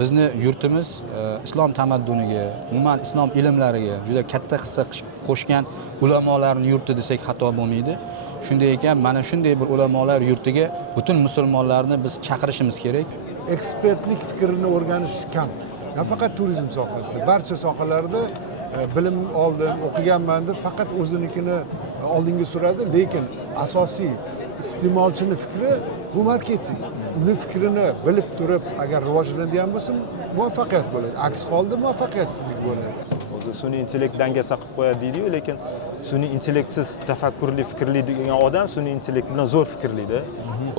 bizni yurtimiz islom tamadduniga, umuman islom ilmlariga juda katta hissa qo'shgan ulamolarning yurti desak xato bo'lmaydi. Shunday ekan, mana shunday bir ulamolar yurtiga butun musulmonlarni biz chaqirishimiz kerak. Ekspertlik fikrini o'rganish kam. Nafaqat turizm sohasida, barcha sohalarda bilim oldim, o'qiganman deb faqat o'zinikini oldinga suradi, lekin asosiy iste'molchini fikri bu marketing. Uni fikrini bilib turib, agar rivojlanadigan bo'lsa, muvaffaqiyat bo'ladi. Aks holda muvaffaqiyatsizlik bo'ladi. O'zi sun'iy intellekt dangasa qilib qo'yadi deydi-yu, lekin sun'iy intellektsiz tafakkurli, fikrli degan odam sun'iy intellekt bilan zo'r fikrlaydi.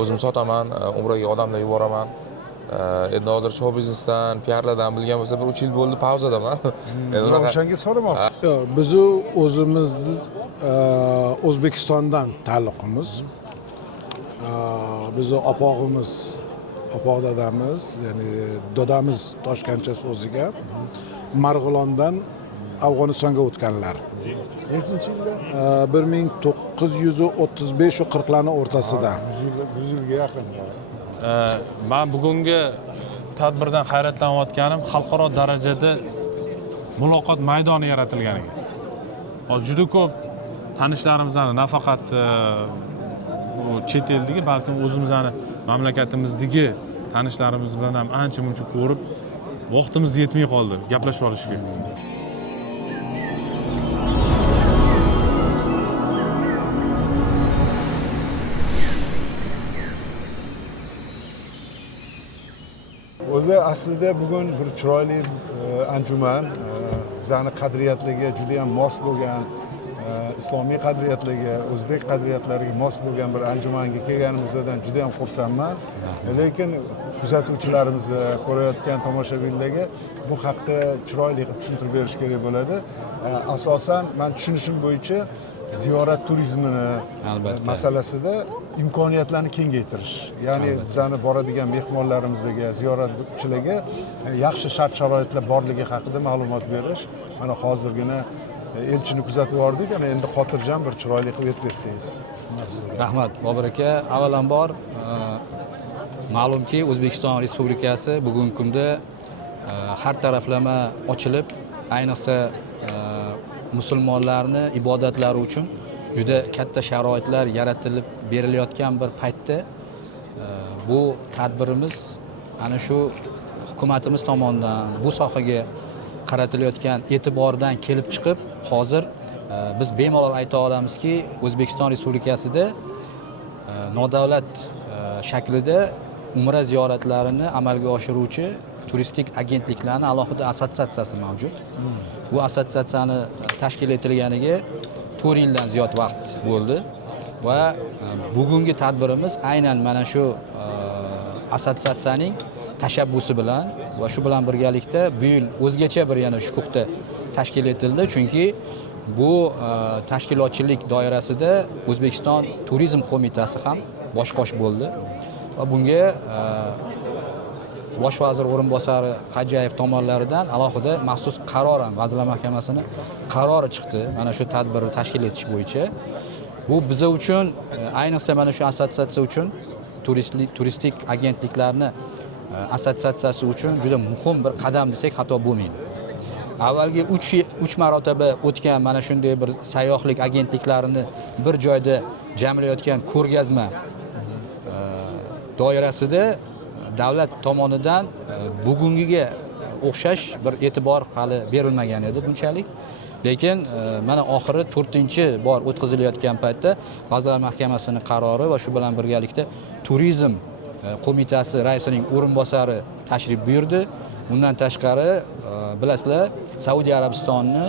O'zim sotaman, umraga odamlar yuboraman. Endi hozir show biznesdan, PR-lardan bilgan bo'lsa, bir 3 yil bo'ldi pauzadaman. Endi o'shanga so'ramoqchi. Biz o'zimiz O'zbekistondan ta'alluqimiz. Biz opog'imiz, opog' dadamiz, ya'ni dodamiz Toshkentcha so'ziga Marg'ilondan Afg'onistonga o'tganlar. Nechinchi yilda? 1935 va 40larning o'rtasida. 100 yilga yaqin. Men bugungi tadbirdan hayratlanayotganim xalqaro darajada muloqot maydoni yaratilganiga. Hozir juda ko'p tanishlarimizni nafaqat chet eldagi, balkim o'zimizning mamlakatimizdagi tanishlarimiz bilan ham ancha-muncha ko'rib, vaqtimiz yetmay qoldi gaplashib olishga. O'zi aslida bugun bir chiroyli anjuman, bizning qadriyatlarga juda ham mos bo'lgan, islomiy qadriyatlarga, o'zbek qadriyatlariga mos bo'lgan bir anjumanga kelganimizdan juda ham xursandman. Lekin kuzatuvchilarimizni, ko'rayotgan tomoshabinlarga bu haqda chiroyli qilib tushuntirib berish kerak bo'ladi. Asosan men tushunishim bo'yicha ziyorat turizmini masalasida imkoniyatlarni kengaytirish, ya'ni bizani boradigan mehmonlarimizga, ziyoratchilarga yaxshi shart-sharoitlar borligi haqida ma'lumot berish. Mana hozirgina elchini kuzatib bordik, ana endi xotirjam bir chiroyli qilib aytib bersangiz. Rahmat, Bobur aka. Avvalambor ma'lumki, O'zbekiston Respublikasi bugungi kunda har taraflama ochilib, ayniqsa musulmonlarni ibodatlari uchun juda katta sharoitlar yaratilib berilayotgan bir paytda bu tadbirimiz ana shu hukumatimiz tomonidan bu sohaga qaratilayotgan e'tibordan kelib chiqib, hozir biz bemalol ayta olamizki, O'zbekiston Respublikasida nodavlat shaklida umra ziyoratlarini amalga oshiruvchi turistik agentliklarning alohida assotsiatsiyasi mavjud. Bu assotsiatsiyani tashkil etilganiga 4 yildan ziyod vaqt bo'ldi va bugungi tadbirimiz aynan mana shu assotsiatsiyaning tashabbusi bilan va shu bilan birgalikda bu yil o'zgacha bir yana shukuhda tashkil etildi, chunki bu tashkilotchilik doirasida O'zbekiston Turizm qo'mitasi ham bosh-qosh bo'ldi va bunga Bosh vazir o'rinbosari Hajayev tomonlaridan alohida maxsus qaror ham Vazirlar Mahkamasining qarori chiqdi mana shu tadbirni tashkil etish bo'yicha. Bu biz uchun, ayniqsa mana shu assotsiatsiya uchun, turistik agentliklarni assotsiatsiyasi uchun juda muhim bir qadam desak xato bo'lmaydi. Avvalgi 3 marotaba o'tgan mana shunday bir sayyohlik agentliklarini bir joyda jamlayotgan ko'rgazma doirasida davlat tomonidan bugungiga o'xshash bir e'tibor hali berilmagan edi bunchalik. Lekin mana oxiri 4-bor o'tkazilayotgan paytda Vazirlar Mahkamasining qarori va shu bilan birgalikda Turizm qo'mitasi raisining o'rinbosari tashrif buyurdi. Bundan tashqari bilasizlar, Saudiya Arabistoni,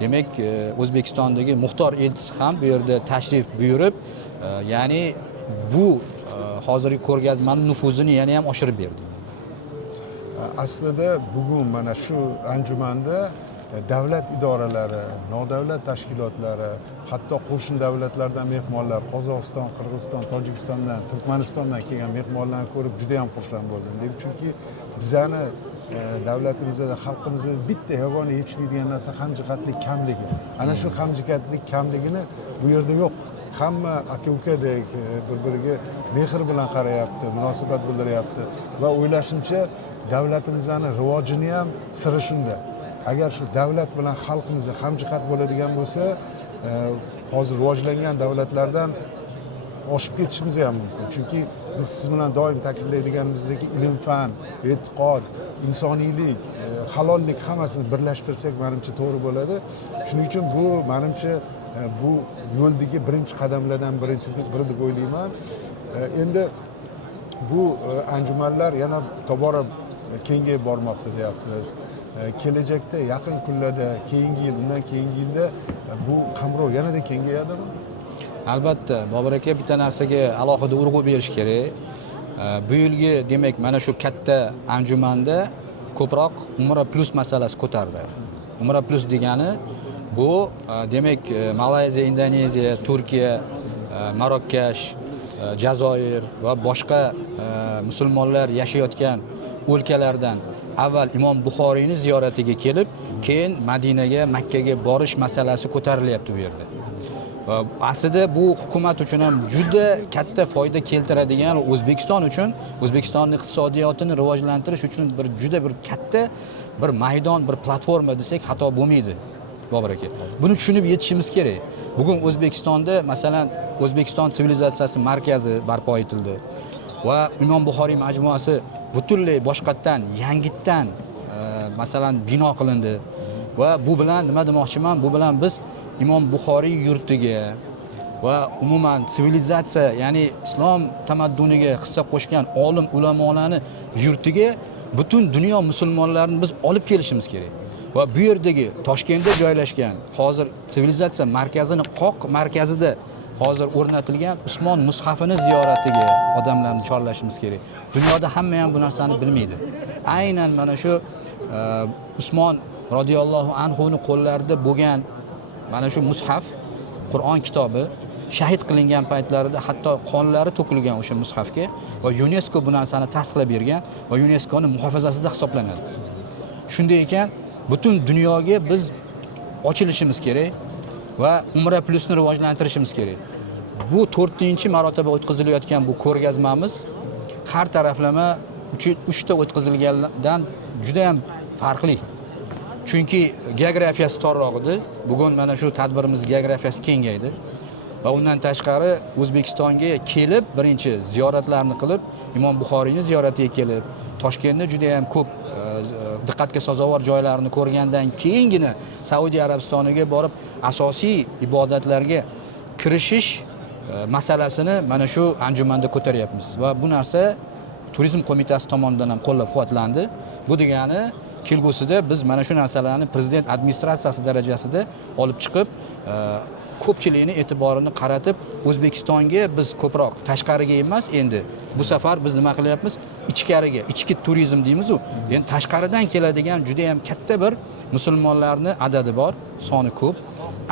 demak, O'zbekistondagi muxtor elchisi ham bu yerda tashrif buyurib, ya'ni bu hozirgi ko'rgazmaning nufuzini yana ham oshirib berdi. Aslida bugun mana shu anjumanda davlat idoralari, nodavlat tashkilotlari, hatto qo'shni davlatlardan mehmonlar, Qozog'iston, Qirg'iziston, Tojikistondan, Turkmanistondan kelgan mehmonlarni ko'rib juda ham xursand bo'ldim. Chunki bizani davlatimizda, xalqimizda bitta yagona yetishmaydigan narsa hamjihatlik kamligi. Ana shu hamjihatlik kamligini bu yerda yo'q. hamma aka ukadek bir biriga mehr bilan qarayapti, munosabat bildiryapti va o'ylashimcha davlatimizni rivojini ham siri shunda. Agar shu davlat bilan xalqimiz hamjihat bo'ladigan bo'lsa, hozir rivojlangan davlatlardan oshib ketishimiz ham mumkin. Chunki biz siz bilan doim ta'kidlaydiganimizdek ilm, fan, e'tiqod, insoniylik, halollik hammasini birlashtirsak menimcha to'g'ri bo'ladi. Shuning uchun bu menimcha bu yo'ldagi birinchi qadamlardan biri deb o'ylayman. Endi bu anjumanlar yana tobora kengayib bormoqda deyapsiz. Kelajakda yaqin kunlarda, keyingi yil, undan keyingi yilda bu qamrov yanada kengayadimi? Albatta, Bobur aka bitta narsaga alohida urg'u berish kerak. Bu yilgi demak mana shu katta anjumanda ko'proq Umra Plus masalasi ko'tarildi. Umra Plus degani bu demak Malayziya, Indoneziya, Turkiya, Marokkash, Jazoir va boshqa musulmonlar yashayotgan o'lkalardan avval Imom Buxoriyni ziyoratiga kelib, keyin Madinaga, Makkaga borish masalasi ko'tarilyapti bu yerda. Aslida bu hukumat uchun ham juda katta foyda keltiradigan, O'zbekiston uchun, O'zbekistonning iqtisodiyotini rivojlantirish uchun juda bir katta bir maydon, bir platforma desak xato bo'lmaydi, Bobur aka. Buni tushunib yetishimiz kerak. Bugun O'zbekistonda masalan O'zbekiston sivilizatsiyasi markazi barpo etildi va Imom Buxoriy majmuasi butunlay boshqatdan, yangitdan masalan bino qilindi va bu bilan nima demoqchiman? Bu bilan biz Imom Buxoriy yurtiga va umuman sivilizatsiya, ya'ni islom tamadduniga hissa qo'shgan olim ulamolarni yurtiga butun dunyo musulmonlarini biz olib kelishimiz kerak. Va bu yerdagi Toshkentda joylashgan, hozir sivilizatsiya markazini qoq markazida hozir o'rnatilgan Usmon mushafini ziyoratiga odamlarni chorlashimiz kerak. Dunyoda hamma ham bu narsani bilmaydi. Aynan mana shu Usmon radhiyallohu anhu ning qo'llarida bo'lgan mana shu mushaf, Qur'on kitobi shahid qilingan paytlarida hatto qonlari to'kilgan o'sha mushafga va UNESCO bu narsani tasdiqlab bergan va UNESCOning muhofazasida hisoblanadi. Shunday ekan, butun dunyoga biz ochilishimiz kerak va Umra Plusni rivojlantirishimiz kerak. Bu 4-marotaba o'tkazilayotgan bu ko'rgazmamiz har taraflama 3 ta o'tkazilgandan juda ham farqli. Chunki geografiyasi torroq edi. Bugun mana shu tadbirimiz geografiyasi kengaydi. Va undan tashqari O'zbekistonga kelib, birinchi ziyoratlarni qilib, Imom Buxoriyni ziyoratiga kelib, Toshkentda juda ham ko'p diqqatga sazovor joylarni ko'rgandan keyingina Saudiya Arabistoniga borib asosiy ibodatlarga kirishish masalasini mana shu anjumanda ko'taryapmiz. Va bu narsa Turizm qo'mitasi tomonidan ham qo'llab-quvvatlandi. Bu degani kelgusida biz mana shu narsalarni prezident administratsiyasi darajasida olib chiqib, ko'pchilikni e'tiborini qaratib, O'zbekistonga biz ko'proq tashqariga emas, endi bu safar biz nima qilyapmiz? Ichkariga, ichki turizm deymiz-ku. Endi tashqaridan keladigan juda ham katta bir musulmonlarning adadi bor, soni ko'p.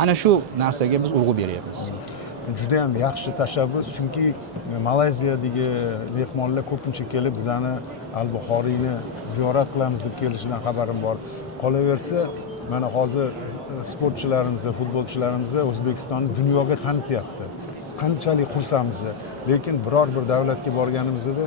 Ana shu narsaga biz urg'u beryapmiz. Juda ham yaxshi tashabbus, chunki Malayziyadagi mehmonlar ko'pincha kelib bizani Al-Buxoriyni ziyorat qilamiz deb kelishidan xabarim bor. Qolaversa, mana hozir sportchilarimiz, futbolchilarimiz O'zbekistonni dunyoga tanityapti. Qanchalik xursandmiz. Lekin biror bir davlatga borganimizda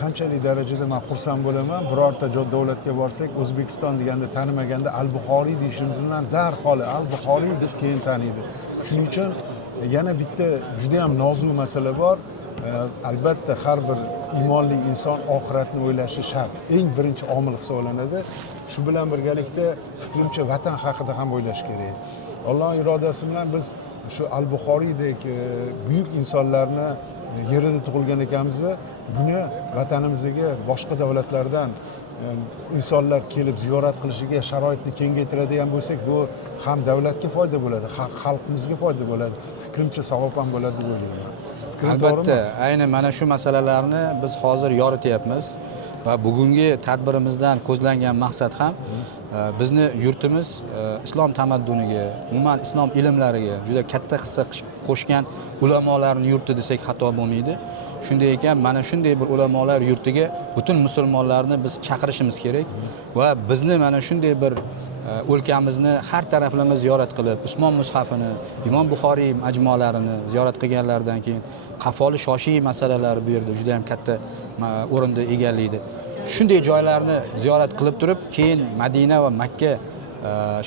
qanchalik darajada men xursand bo'laman, birorta davlatga borsak, O'zbekiston deganda tanimaganda Al-Buxoriy deyishimiz bilan darhol Al-Buxoriy deb keyin taniydi. Shuning uchun yana bitta juda ham nozik masala bor. Albatta har bir iymonli inson oxiratni o'ylashi shart. Eng birinchi omil hisoblanadi. Shu bilan birgalikda fikrimcha vatan haqida ham o'ylash kerak. Alloh irodasi bilan biz shu Al-Buxoriydek buyuk insonlarni yerida tug'ilgan ekanmiz. Buni vatanimizga boshqa davlatlardan insonlar kelib ziyorat qilishiga sharoitni kengaytiradigan bo'lsak, bu ham davlatga foyda bo'ladi, xalqimizga foyda bo'ladi. Fikrimcha savob ham bo'ladi deb o'ylayman. Albatta, aynan mana shu masalalarni biz hozir yorityapmiz va bugungi tadbirimizdan ko'zlangan maqsad ham bizni yurtimiz islom tamadduniga, umuman islom ilmlariga juda katta hissa qo'shgan ulamolarning yurti desak xato bo'lmaydi. Shunday ekan, mana shunday bir ulamolar yurtiga butun musulmonlarni biz chaqirishimiz kerak va bizni mana shunday bir o'lkamizni har taraflama ziyorat qilib, Usmon mushafini, Imom Buxoriy majmualarini ziyorat qilganlaridan keyin Qafoli Shoshiy masalalari bu yerda juda ham katta o'rinni egallaydi. Shunday joylarni ziyorat qilib turib, keyin Madina va Makka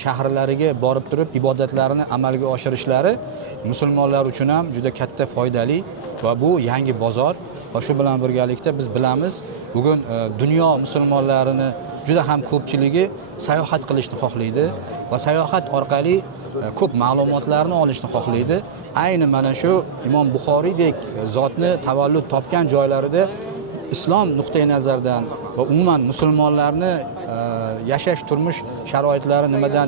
shaharlariga borib turib ibodatlarini amalga oshirishlari musulmonlar uchun ham juda katta foydali va bu yangi bozor va shu bilan birgalikda biz bilamiz, bugun dunyo musulmonlarini juda ham ko'pchiligi sayohat qilishni xohlaydi va sayohat orqali ko'p ma'lumotlarni olishni xohlaydi. Ayni mana shu Imom Buxoriydek zotni tavallud topgan joylarida islom nuqtai nazaridan va umuman musulmonlarni yashash turmush sharoitlari nimadan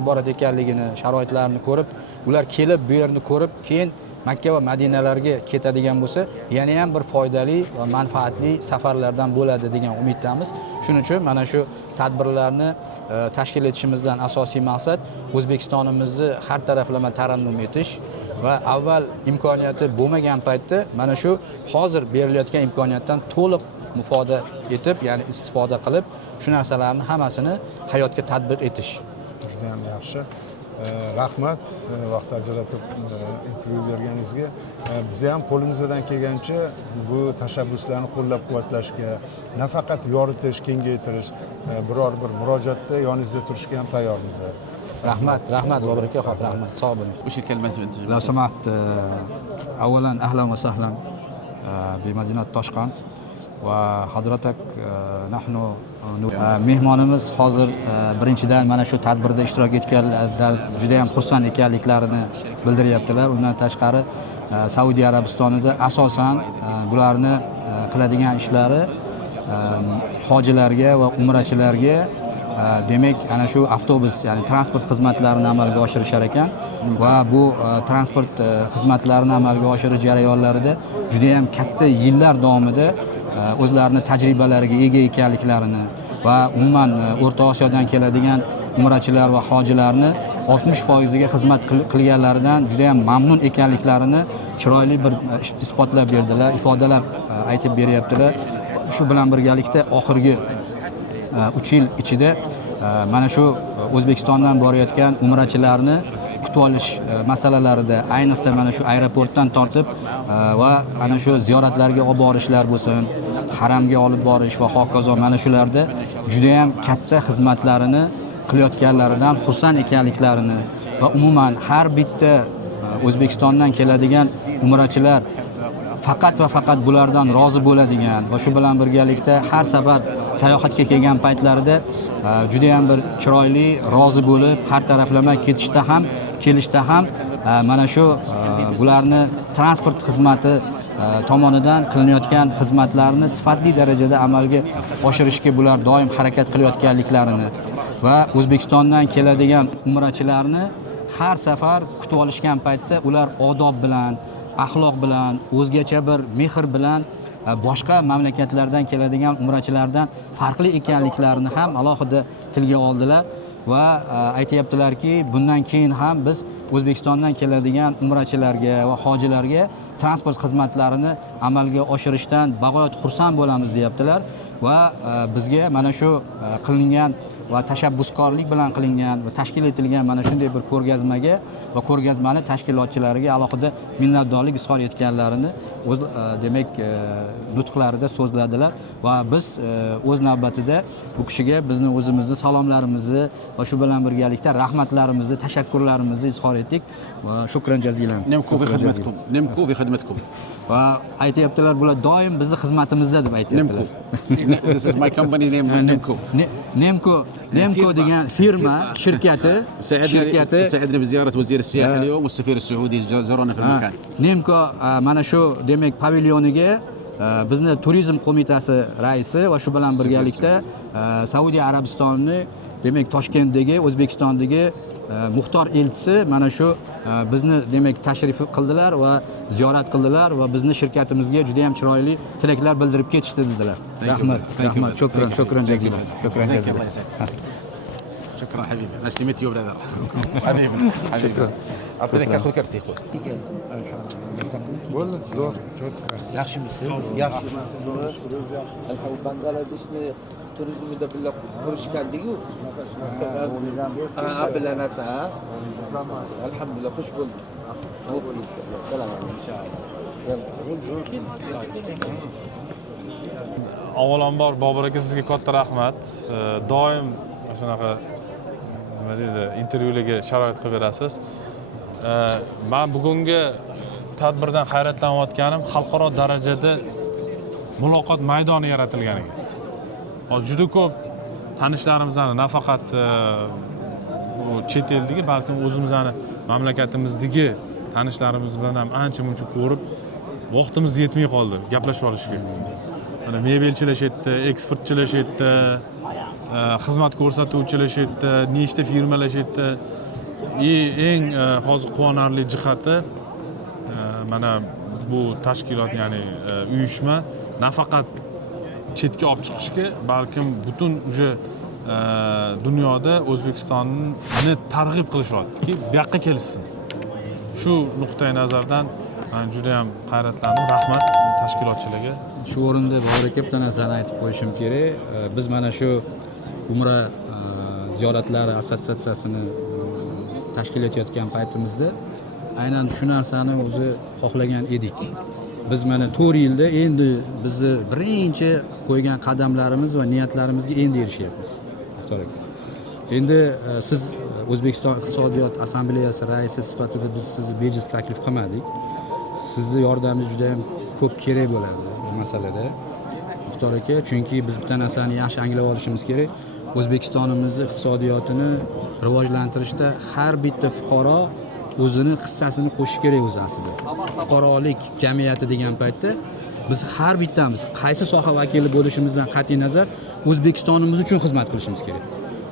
iborat ekanligini, sharoitlarini ko'rib, ular kelib bu yerni ko'rib, keyin Makka va Madinalarga ketadigan bo'lsa, yana ham bir foydali va manfaatli safarlardan bo'ladi degan umiddamiz. Shuning uchun mana shu tadbirlarni tashkil etishimizdan asosiy maqsad O'zbekistonimizni har taraflama tarannum etish va avval imkoniyati bo'lmagan paytda mana shu hozir berilayotgan imkoniyatdan to'liq mufoda etib, ya'ni istifoda qilib, shu narsalarni hammasini hayotga tatbiq etish. Juda ham yaxshi. Rahmat vaqt ajratib intervyu berganingizga. Biz ham qo'limizdan kelgancha bu tashabbuslarni qo'llab-quvvatlashga, nafaqat yoritish, kengaytirish, biror bir murojaatda yoningizda turishga ham tayyormiz. Rahmat Boburaka, xo'p, rahmat. Sog' bo'ling. وش الكلمات انت؟ لو سمحت اولا اهلا وسهلا بمدينه طشقان وحضرتك نحن mehmonimiz hozir birinchidan mana shu tadbirda ishtirok etganlardan juda ham xursand ekanliklarini bildiryaptilar. Undan tashqari Saudiya Arabistonida asosan bularni qiladigan ishlari hojilarga va umrachilarga demak ana shu avtobus, ya'ni transport xizmatlarini amalga oshirishar ekan va bu transport xizmatlarini amalga oshirish jarayonlarida juda ham katta yillar davomida o'zlarini tajribalariga ega ekanliklarini va umuman O'rta Osiyodan keladigan umrachilar va hojilarni 60% ga xizmat qilganlaridan juda ham mamnun ekanliklarini chiroyli bir isbotlab berdilar, ifodalab aytib beryaptilar. Shu bilan birgalikda oxirgi 3 yil ichida mana shu O'zbekistondan borayotgan umrachilarni kutib olish masalalarida, ayniqsa mana shu aeroportdan tortib va ana shu ziyoratlarga olib borishlar bo'lsin, haramga olib borish va hokazo, mana shularda juda ham katta xizmatlarini qilayotganlaridan xursand ekanliklarini va umuman har bitta O'zbekistondan keladigan umrachilar faqat va faqat bulardan rozi bo'ladigan va shu bilan birgalikda har safar sayohatga kelgan paytlarida juda ham bir chiroyli, rozi bo'lib, har taraflama ketishda ham, kelishda ham mana shu bularni transport xizmati tomonidan qilinayotgan xizmatlarni sifatli darajada amalga oshirishga bular doim harakat qilayotganliklarini va O'zbekistondan keladigan umrachilarni har safar kutib olishgan paytda ular odob bilan, axloq bilan, o'zgacha bir mehr bilan boshqa mamlakatlardan keladigan umrachilardan farqli ekanliklarini ham alohida tilga oldilar va aytayaptilarki, bundan keyin ham biz O'zbekistondan keladigan umrachilarga va hojilarga transport xizmatlarini amalga oshirishdan bag'oyat xursand bo'lamiz deyaptilar va bizga mana shu qilingan va tashabbuskorlik bilan qilingan va tashkil etilgan mana shunday bir ko'rgazmaga va ko'rgazmani tashkilotchilariga alohida minnatdorlik izhor etganlarini o'z demak nutqlarida so'zladilar va biz o'z navbatida bu kishiga bizni o'zimizni salomlarimizni va shu bilan birgalikda rahmatlarimizni, tashakkurlarimizni izhor etdik va shukran jazilan. نمكو في خدمتكم نمكو في خدمتكم va aytayaptilar, bular doim bizni xizmatimizda deb aytayaptilar. This is my company name Nemco degan firma shirkati سعدنا بزيارة وزير السياحة اليوم والسفير السعودي زارونا في المكان. Nemco mana shu demak pavilyoniga bizni turizm qo'mitasi raisi va shu bilan birgalikda Saudiya Arabistoni demak Toshkentdagi, O'zbekistondagi muxtor elchisi mana shu bizni demak tashrif qildilar va ziyorat qildilar va bizni shirkatimizga juda ham chiroyli tilaklar bildirib ketishdi dedilar. Rahmat. Shukran jazilan. شكرا حبيبي. نايس تو ميت يو براذر. حبيبي حبيبي. اعطيني كارت كرتي خويا. bo'ldi zo'r yaxshimisiz bangladeshni turizmida birga ko'rishgandik-ku. Bilasan, alhamdulillah xush bo'ldik. Avvalambor Bobur aka sizga katta rahmat. Doim shunaqa nima deydi, intervyularga sharoit qilib berasiz. Men bugungi tadbirdan hayratlanayotganim xalqaro darajada muloqot maydoni yaratilganiga. Hozir juda ko'p tanishlarimizni nafaqat bu chet eldagi, balkim o'zimizning mamlakatimizdagi tanishlarimiz bilan ham ancha-muncha ko'rib, vaqtimiz yetmay qoldi gaplashib olishga. Mana mebelchilar shetda, eksportchilar shetda, xizmat ko'rsatuvchilar shetda, nechta firmalar shetda. Eng hozir quvonarli jihati mana bu tashkilot, ya'ni uyushma nafaqat chetga olib chiqishga, balkim butun uje dunyoda O'zbekistonni targ'ib qilishyaptiki, bu yoqqa kelsin. Shu nuqtai nazardan men juda ham hayratlandim. Rahmat tashkilotchilarga. Shu o'rinda Bobur aka bitta narsani aytib qo'yishim kerak. Biz mana shu Umra ziyoratlari assotsiatsiyasini tashkil etayotgan paytimizda aynan shu narsani o'zi xohlagan edik. Biz mana 4 yilda endi bizni birinchi qo'ygan qadamlarimiz va niyatlarimizga endi erishyapmiz. Muxtor aka. Endi siz O'zbekiston iqtisodiyot assambleyasi raisi sifatida biz sizni bejiz taklif qilmadik. Sizni yordamingiz juda ham ko'p kerak bo'ladi bu masalada. Muxtor aka, chunki biz bitta narsani yaxshi anglab olishimiz kerak. O'zbekistonimizni iqtisodiyotini rivojlantirishda har bitta fuqaro o'zini hissasini qo'shish kerak o'zi aslida. Fuqarolik jamiyati degan paytda biz har bittamiz qaysi soha vakili bo'lishimizdan qat'iy nazar O'zbekistonimiz uchun xizmat qilishimiz kerak.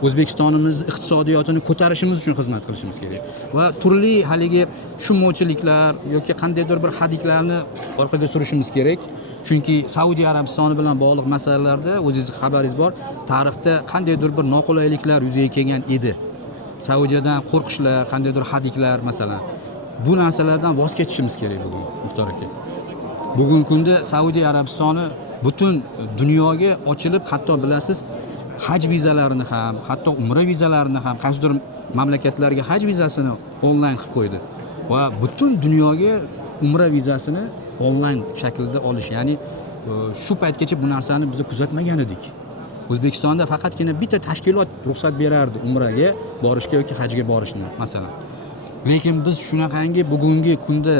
O'zbekistonimiz iqtisodiyotini ko'tarishimiz uchun xizmat qilishimiz kerak. Va turli haligi tushunmovchiliklar yoki qandaydir bir hadiklarni orqaga surishimiz kerak. Chunki Saudiya Arabistoni bilan bog'liq masalalarda o'zingiz xabaringiz bor, tarixda qandaydir bir noqulayliklar yuzaga kelgan edi. Saudiyadan qo'rqishlar, qandaydir hadiklar masalan. Bu narsalardan voz kechishimiz kerak bugun, Muxtor aka. Bugungi kunda Saudiya Arabistoni butun dunyoga ochilib, hatto bilasiz, haj vizalarini ham, hatto umra vizalarini ham, qaysidir mamlakatlarga haj vizasini onlayn qilib qo'ydi. Va butun dunyoga umra vizasini onlayn shaklda olish, ya'ni shu paytgacha bu narsani biz kuzatmagan edik. O'zbekistonda faqatgina bitta tashkilot ruxsat berardi umraga borishga yoki hajga borishni masalan. Lekin biz shunaqangi bugungi kunda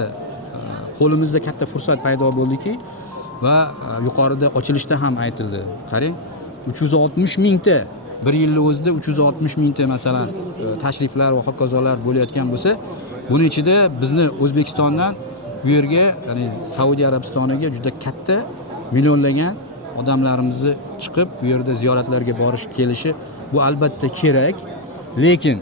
qo'limizda katta fursat paydo bo'ldiki va yuqorida ochilishda ham aytildi. Qarang, 360 mingta bir yilning o'zida 360 mingta masalan tashriflar va hokazolar bo'layotgan bo'lsa, buning ichida bizni O'zbekistondan bu yerga, ya'ni Saudiya Arabistoniga juda katta millionlagan odamlarimizni chiqib bu yerda ziyoratlarga borish kelishi bu albatta kerak. Lekin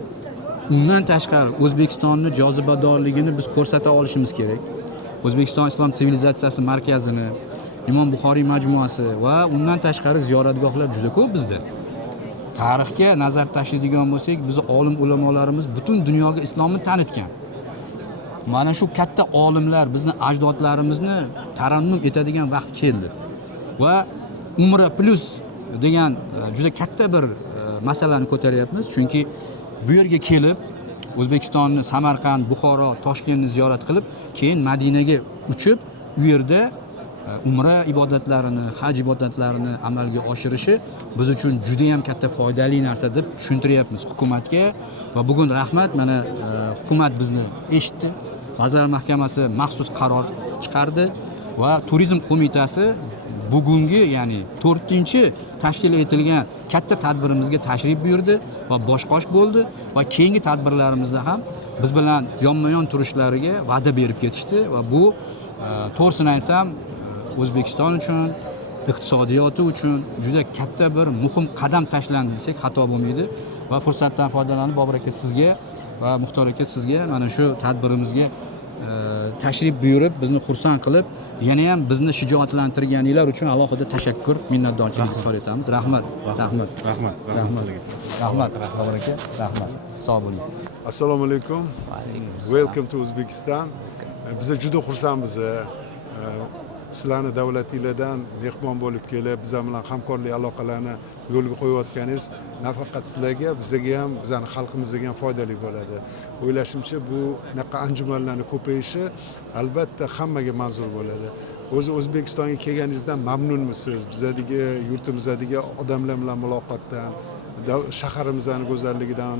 undan tashqari O'zbekistonning jozibadorligini biz ko'rsata olishimiz kerak. O'zbekiston islom sivilizatsiyasi markazini, Imom Buxoriy majmuasi va undan tashqari ziyoratgohlar juda ko'p bizda. Tarixga nazar tashlaydigan bo'lsak, bizning olim ulamolarimiz butun dunyoga islomni tanitgan. Mana shu katta olimlar bizni ajdodlarimizni tarannum etadigan vaqt keldi. Va Umra plus degan juda katta bir masalani ko'taryapmiz, chunki bu yerga kelib O'zbekistonni Samarqand, Buxoro, Toshkentni ziyorat qilib, keyin Madinaga uchib, u yerda umra ibodatlarini, haj ibodatlarini amalga oshirishi biz uchun juda ham katta foydali narsa deb tushuntiryapmiz hukumatga. Va bugun rahmat, mana hukumat bizni eshitdi. Vazirlar Mahkamasi maxsus qaror chiqardi va Turizm qo'mitasi bugungi, ya'ni 4-tashkil etilgan katta tadbirimizga tashrif buyurdi va boshqosh bo'ldi va keyingi tadbirlarimizda ham biz bilan yonma-yon turishlariga va'da berib ketishdi va bu to'g'risini aytsam O'zbekiston uchun, iqtisodiyoti uchun juda katta bir muhim qadam tashlandi desak xato bo'lmaydi. Va fursatdan foydalanib Bobur aka sizga va Muxtor aka sizga mana shu tadbirimizga tashrif buyurib bizni xursand qilib yana ham bizni shijoatlantirganinglar uchun alohida tashakkur, minnatdorchilik izhor etamiz. Rahmat. Rahmat. Rahmat. Rahmat. Bobur aka, rahmat. Sog' bo'ling. Assalomu alaykum. Welcome to Uzbekistan. Biz juda xursandmiz. Sizlarni davlatingizdan mehmon bo'lib kelib, bizlar bilan hamkorlik aloqalarini yo'lga qo'yayotganingiz nafaqat sizlarga, bizga ham, bizning xalqimizga ham foydali bo'ladi. O'ylashimcha, bu bunaqa anjumanlarning ko'payishi albatta hammaga manzur bo'ladi. O'zi O'zbekistonga kelganingizdan mamnunmisiz? Bizadagi yurtimizdagi odamlar bilan muloqotdan, shaharimizning go'zalligidan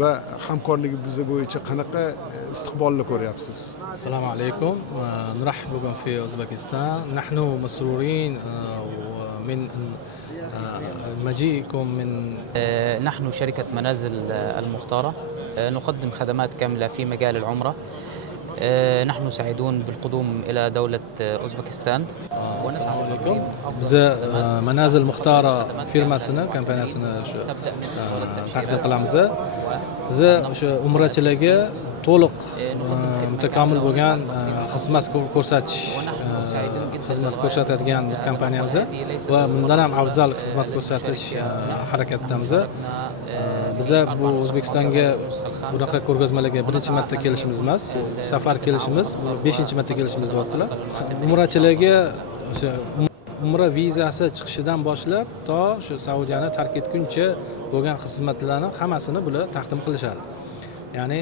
va hamkorligimiz bo'yicha qanaqa istiqbolni ko'ryapsiz? السلام عليكم نرحب بكم في أوزبكستان. نحن مسرورين من مجيئكم من نحن شركة منازل المختارة نقدم خدمات كاملة في مجال العمرة. نحن سعيدون بالقدوم إلى دولة أوزبكستان ونسعد بتقديم biz Manazil Muxtara firmasini, kompaniyasini shu taqdim qilamiz. Biz o'sha umrachilarga to'liq mutakomil bo'lgan xizmat ko'rsatadigan kompaniyamiz va bundan ham afzal xizmat ko'rsatish harakatidamiz. Biz bu O'zbekistonga bunaqa ko'rgazmalarga birinchi marta kelishimiz emas, safar kelishimiz, 5-marta kelishimiz deyaptilar. Umrachilarga o'sha umra vizasi chiqishidan boshlab to shu Saudiyani tark etguncha bo'lgan xizmatlarni hammasini bular taqdim qilishadi. Ya'ni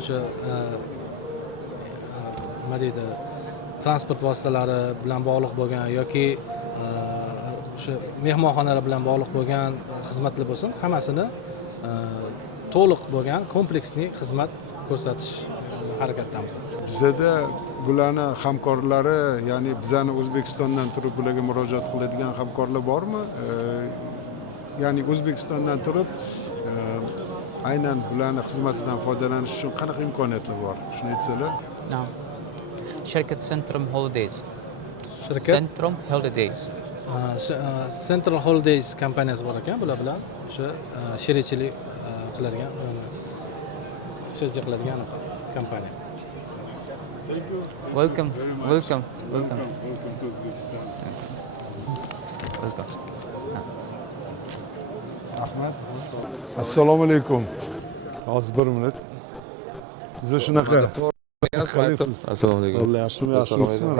o'sha nima deydi, transport vositalari bilan bog'liq bo'lgan yoki o'sha mehmonxonalar bilan bog'liq bo'lgan xizmatlar bo'lsin, hammasini to'liq bo'lgan kompleksniy xizmat ko'rsatish harakatidamiz. Bizda bularni hamkorlari, ya'ni bizani O'zbekistondan turib bularga murojaat qiladigan hamkorlar bormi? Ya'ni O'zbekistondan turib aynan bularni xizmatidan foydalanish uchun qanaqa imkoniyatlar bor? Shuni aytsalar. نعم شركة سنترم هوليديز. Shirkat سنترم هوليديز Central Holidays kompaniyasi bor ekan, bular bilan o'sha sherikchilik qiladigan, kompaniya. Welcome. Welcome to Uzbekistan. Ahmad. Assalomu alaykum. Hozir 1 minut. Biz shunaqa qalaysiz? Assalomu alaykum. Alloh yaxshimi?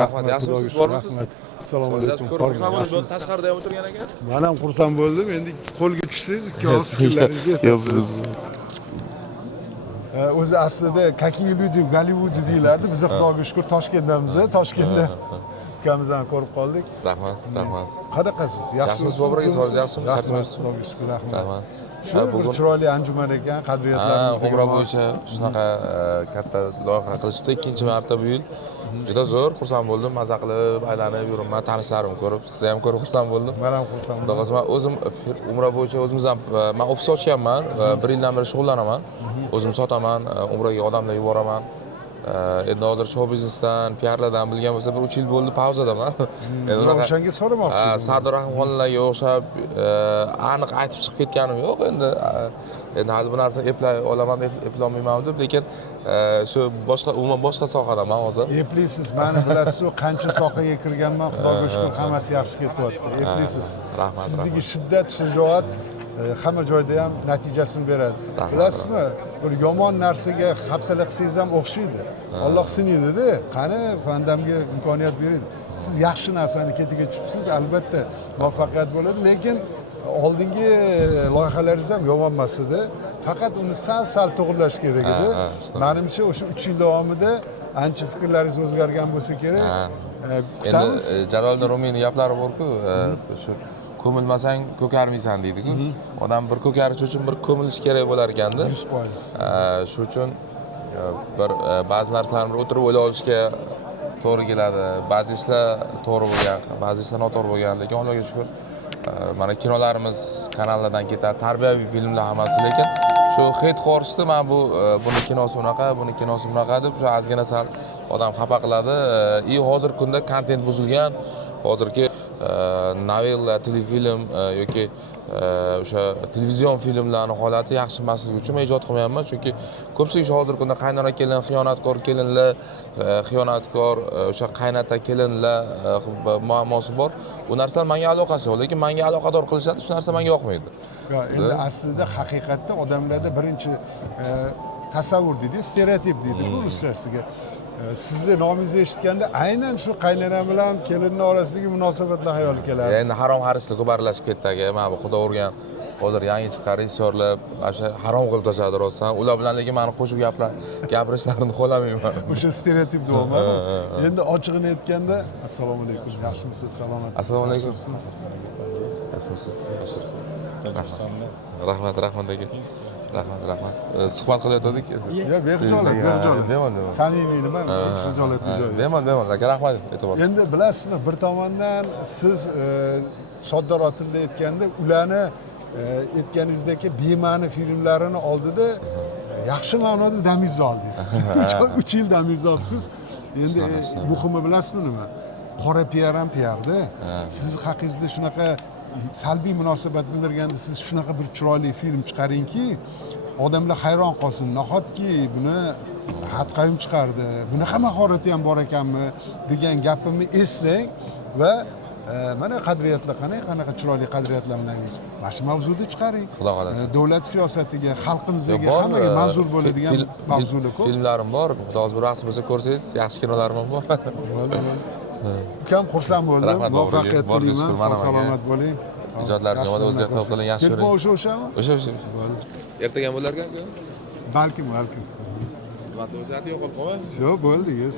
Rahmat. Yaxshimisiz, bormisiz? Assalomu alaykum. Tashqarida ham o'tirgan ekan. Men ham xursand bo'ldim. Endi qo'lga tushsangiz, ikki og'iz fikrlaringizni aytasiz. O'zi aslida какие люди в Голливуде deylardi. Biz Xudoga shukr Toshkentdamiz. Toshkentda ukamizni ko'rib qoldik. Rahmat. Qanaqasiz? Yaxshimisiz? Boboringiz yaxshimi? Charchamaysiz? Xudoga shukr, rahmat. Rahmat. Shu bir chiroyli anjuman ekan, qadriyatlarimiz. Umra bo'yicha shunaqa katta loyiha qilishibdi. 2-marta bu yil. Juda zo'r, xursand bo'ldim. Maza qilib, aylanib yuribman, tanishlarimni ko'rib, sizni ham ko'rib xursand bo'ldim. Men ham xursand Xudo xohlasa, men o'zim umra bo'yicha o'zimiz ham men ofis ochganman, 1 yildan beri shug'ullanaman. O'zim sotaman, umraga odamlar yuboraman. Endi hozir show biznesdan, PR-lardan bilgan bo'lsa, 1-3 yil bo'ldi pauzadaman. Endi o'shanga so'ramoqchi edim. Sardor Rahimxonlarga o'xshab aniq aytib chiqib ketganim yo'q. Endi hali bu narsani eplay olaman, eplolmayman deb, lekin shu umuman boshqa sohadaman hozir. Eplaysiz, meni bilasiz-ku, qancha sohaga kirganman, Xudoga shukr, hammasi yaxshi ketyapti. Eplaysiz. Rahmat. Sizdagi shiddat, shijoat hamma joyda ham natijasini beradi. Bilasizmi, bir yomon narsaga hafsala qilsangiz ham o'xshaydi. Alloh siniydi-da, qani fandamga imkoniyat bering. Siz yaxshi narsani ketiga tushibsiz, albatta muvaffaqiyat bo'ladi, lekin oldingi loyihalaringiz ham yomon emas edi. Faqat uni sal to'g'irlash kerak edi. Menimcha o'sha 3 yil davomida ancha fikrlaringiz o'zgargan bo'lsa kerak. Kutamiz. Endi Jaloliddin Rumiyning gaplari bor-ku, shu ko'milmasang ko'karmaysan deydi-ku. Odam bir ko'karish uchun bir ko'milish kerak bo'lar ekanda. 100%. Shu uchun bir ba'zi narsalarni bir o'tirib o'ylab olishga to'g'ri keladi. Ba'zi ishlar to'g'ri bo'lgan, ba'zi ishlar noto'g'ri bo'lgan, lekin Allohga shukr. Mana kinolarimiz kanallardan ketadi, tarbiyaviy filmlar hammasi, lekin shu hate qorishdi, men buni kinosi unaqa, buni kinosi bunaqa deb shu ozgina sal odam xafa qiladi. Hozirgi kunda kontent buzilgan, hozirgi novella, telefilm yoki o'sha televizion filmlarni holati yaxshi emasligi uchun men ijod qilmayapman, chunki ko'pchilik hozirgi kunda qaynona kelin, xiyonatkor kelinlar, xiyonatkor o'sha qaynota kelinlar muammosi bor. Bu narsalar menga aloqasi yo'q, lekin menga aloqador qilishadi, shu narsa menga yoqmaydi. Endi aslida haqiqatda odamlarda birinchi tasavvur deydi, stereotip deydi-ku ruschasiga. Sizni nomingizni eshitganda aynan shu qaynona bilan kelinning orasidagi munosabatlar xayoli keladi. Endi harom harislar ko'p aralashib ketdi aka. Mana bu Xudo urgan hozir yangi chiqqan rejissyorlar o'sha harom qilib tashladi rostdan. Ular bilan lekin meni qo'shib gapirishlarini xohlamayman. O'sha stereotip deyapman. Endi ochig'ini aytganda, assalomu alaykum. Yaxshimisiz? Salomat. Assalomu alaykum. Yaxshimisiz? Rahmat aka. Rahmat. Suhbat qilayotgandik. Yo, bexijolat. Samimiy nima? Xijolatli joyi. Bemalol aka, rahmat e'tibor. Endi bilasizmi, bir tomondan siz soddaroq tilda aytganda ularni aytganingizdagi bema'ni filmlarini oldida yaxshi ma'noda damingizni oldingiz. 3 yil damingizni olibsiz. Endi muhimi bilasizmi nima? Qora PR ham PRda. Siz haqingizda shunaqa salbiy munosabat bildirganda siz shunaqa bir chiroyli film chiqaringki, odamlar hayron qolsin. Nahotki buni hadqayum chiqardi, bunaqa mahorati ham bor ekanmi degan gapimni eslang va mana qadriyatlar qanaqa chiroyli qadriyatlar bilan mana shu mavzuda chiqaring. Xudo xolasa. Davlat siyosatiga, xalqimizga hammaga manzur bo'ladigan mavzular ko'p. Filmlarim bor. Xudo o'zi bir vaqt bo'lsa ko'rsangiz, yaxshi kinolarim ham bor. Ukam xursand bo'ldim. Muvaffaqiyat tilayman. Salomat bo'ling. Ijodlaringiz o'zi ehtiyot qiling, yaxshi ko'ring. Telefon o'shami? O'sha. Ertaga ham bo'lar ekan-ku. Balkim. Xizmat o'zati yo'q qolib. Yo'q, bo'ldi, yes.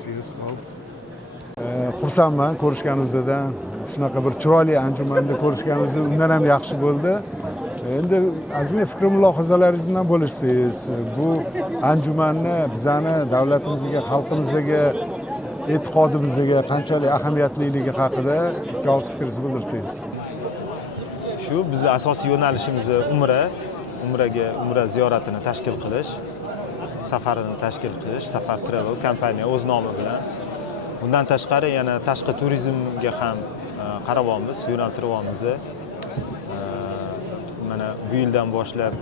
Xursandman ko'rishganimizdan. Shunaqa bir chiroyli anjumanda ko'rishganimiz undan ham yaxshi bo'ldi. Endi ozgina fikr mulohazalaringiz bilan bo'lishsangiz, bu anjumanni bizani davlatimizga, xalqimizga, e'tiqodimizga qanchalik ahamiyatliligi haqida ikki og'iz fikringizni bildirsangiz. Shu bizning asosiy yo'nalishimiz umra ziyoratini tashkil qilish, safarini tashkil qilish, Safar Travel kompaniya o'z nomi bilan. Bundan tashqari yana tashqi turizmga ham qarayapmiz, yo'naltiryapmiz. Mana bu yildan boshlab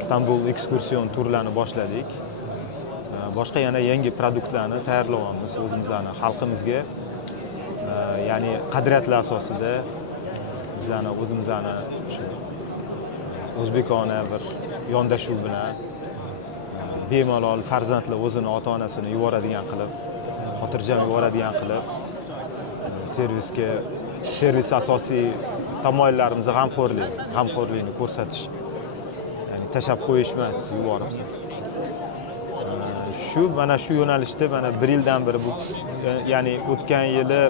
Istanbul ekskursion turlarini boshladik. Boshqa yana yangi produktlarni tayyorlayapmiz o'zimizning xalqimizga. Ya'ni qadriyatlar asosida bizani o'zimizni shu o'zbekona bir yondashuv bilan bemalol farzandlar o'zini ota-onasini yuboradigan qilib, xotirjam yuboradigan qilib, servis asosiy tomonlarimizni g'amxo'rlikni ko'rsatish. Ya'ni tashab qo'yish emas, yuborib. Mana shu yo'nalishda mana 1 yildan beri bu, ya'ni o'tgan yili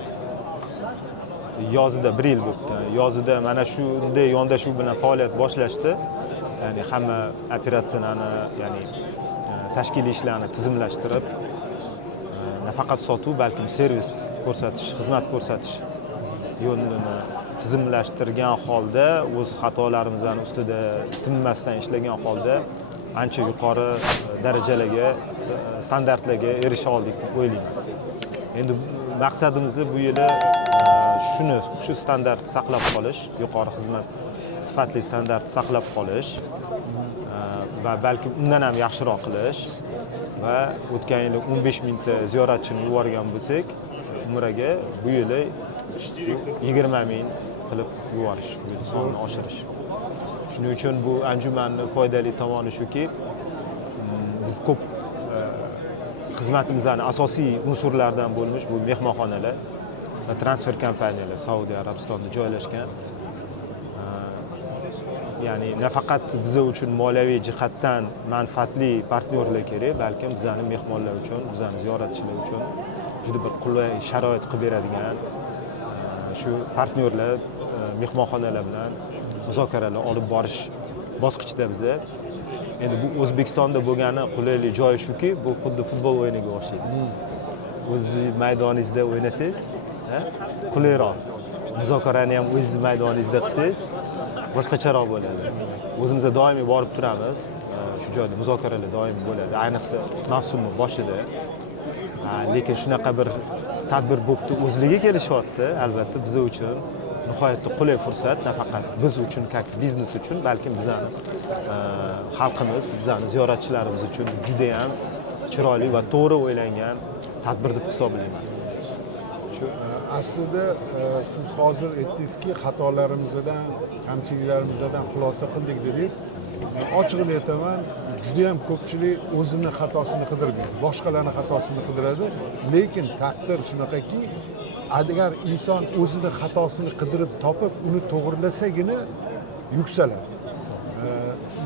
yozida 1 yil bo'ldi. Yozida mana shunday yondashuv bilan faoliyat boshlashdi. Ya'ni hamma operatsiyalarni, ya'ni tashkiliy ishlarni tizimlashtirib, nafaqat sotuv, balkim servis ko'rsatish, xizmat ko'rsatish yo'lini tizimlashtirgan holda, o'z xatolarimizdan ustida tinmasdan ishlagan holda ancha yuqori darajalarga, standartlarga erisha oldik deb o'ylayman. Endi maqsadimiz bu yili shu standartni saqlab qolish, yuqori xizmat sifatli standartni saqlab qolish va balki undan ham yaxshiroq qilish va o'tgan yili 15 mingta ziyoratchini yuborgan bo'lsak, umraga bu yili 20 ming qilib yuborish, sonni oshirish. Shuning uchun bu anjumanning foydali tomoni shuki, biz ko'p xizmatimizning asosiy unsurlaridan bo'lmish bu mehmonxonalar va transfer kompaniyalar Saudiya Arabistonida joylashgan. Ya'ni nafaqat biz uchun moliyaviy jihatdan manfaatli partnyorlar kerak, balkim bizning mehmonlar uchun, bizning ziyoratchilar uchun juda bir qulay sharoit qilib beradigan shu partnyorlar, mehmonxonalar bilan muzokaralar olib borish bosqichida biz. Endi bu O'zbekistonda bo'lgani qulaylik joyi shuki, bu xuddi futbol o'yiniga o'xshaydi. O'z maydoningizda o'ynasangiz, qulayroq. Muzokarani ham o'z maydoningizda qilsangiz, boshqacharoq bo'ladi. O'zimizga doimiy borib turamiz. Shu joyda muzokaralar doimiy bo'ladi, ayniqsa mavsumning boshida. Lekin shunaqa bir tadbir bo'pti, o'zligi kelishyapti, albatta biz uchun nihoyatda qulay fursat nafaqat biz uchun как biznes uchun, balkim bizani xalqimiz, bizani ziyoratchilarimiz uchun juda ham chiroyli va to'g'ri o'ylangan tadbir deb hisoblayman. Aslida siz hozir aytdingizki, xatolarimizdan, kamchiliklarimizdan xulosa qildik dedingiz. Ochig'ini aytaman, juda ham ko'pchilik o'zini xatosini qidirmaydi, boshqalarning xatosini qidiradi, lekin taqdir shunaqaki, agar inson o'zini xatosini qidirib topib, uni to'g'rilasagina yuksaladi.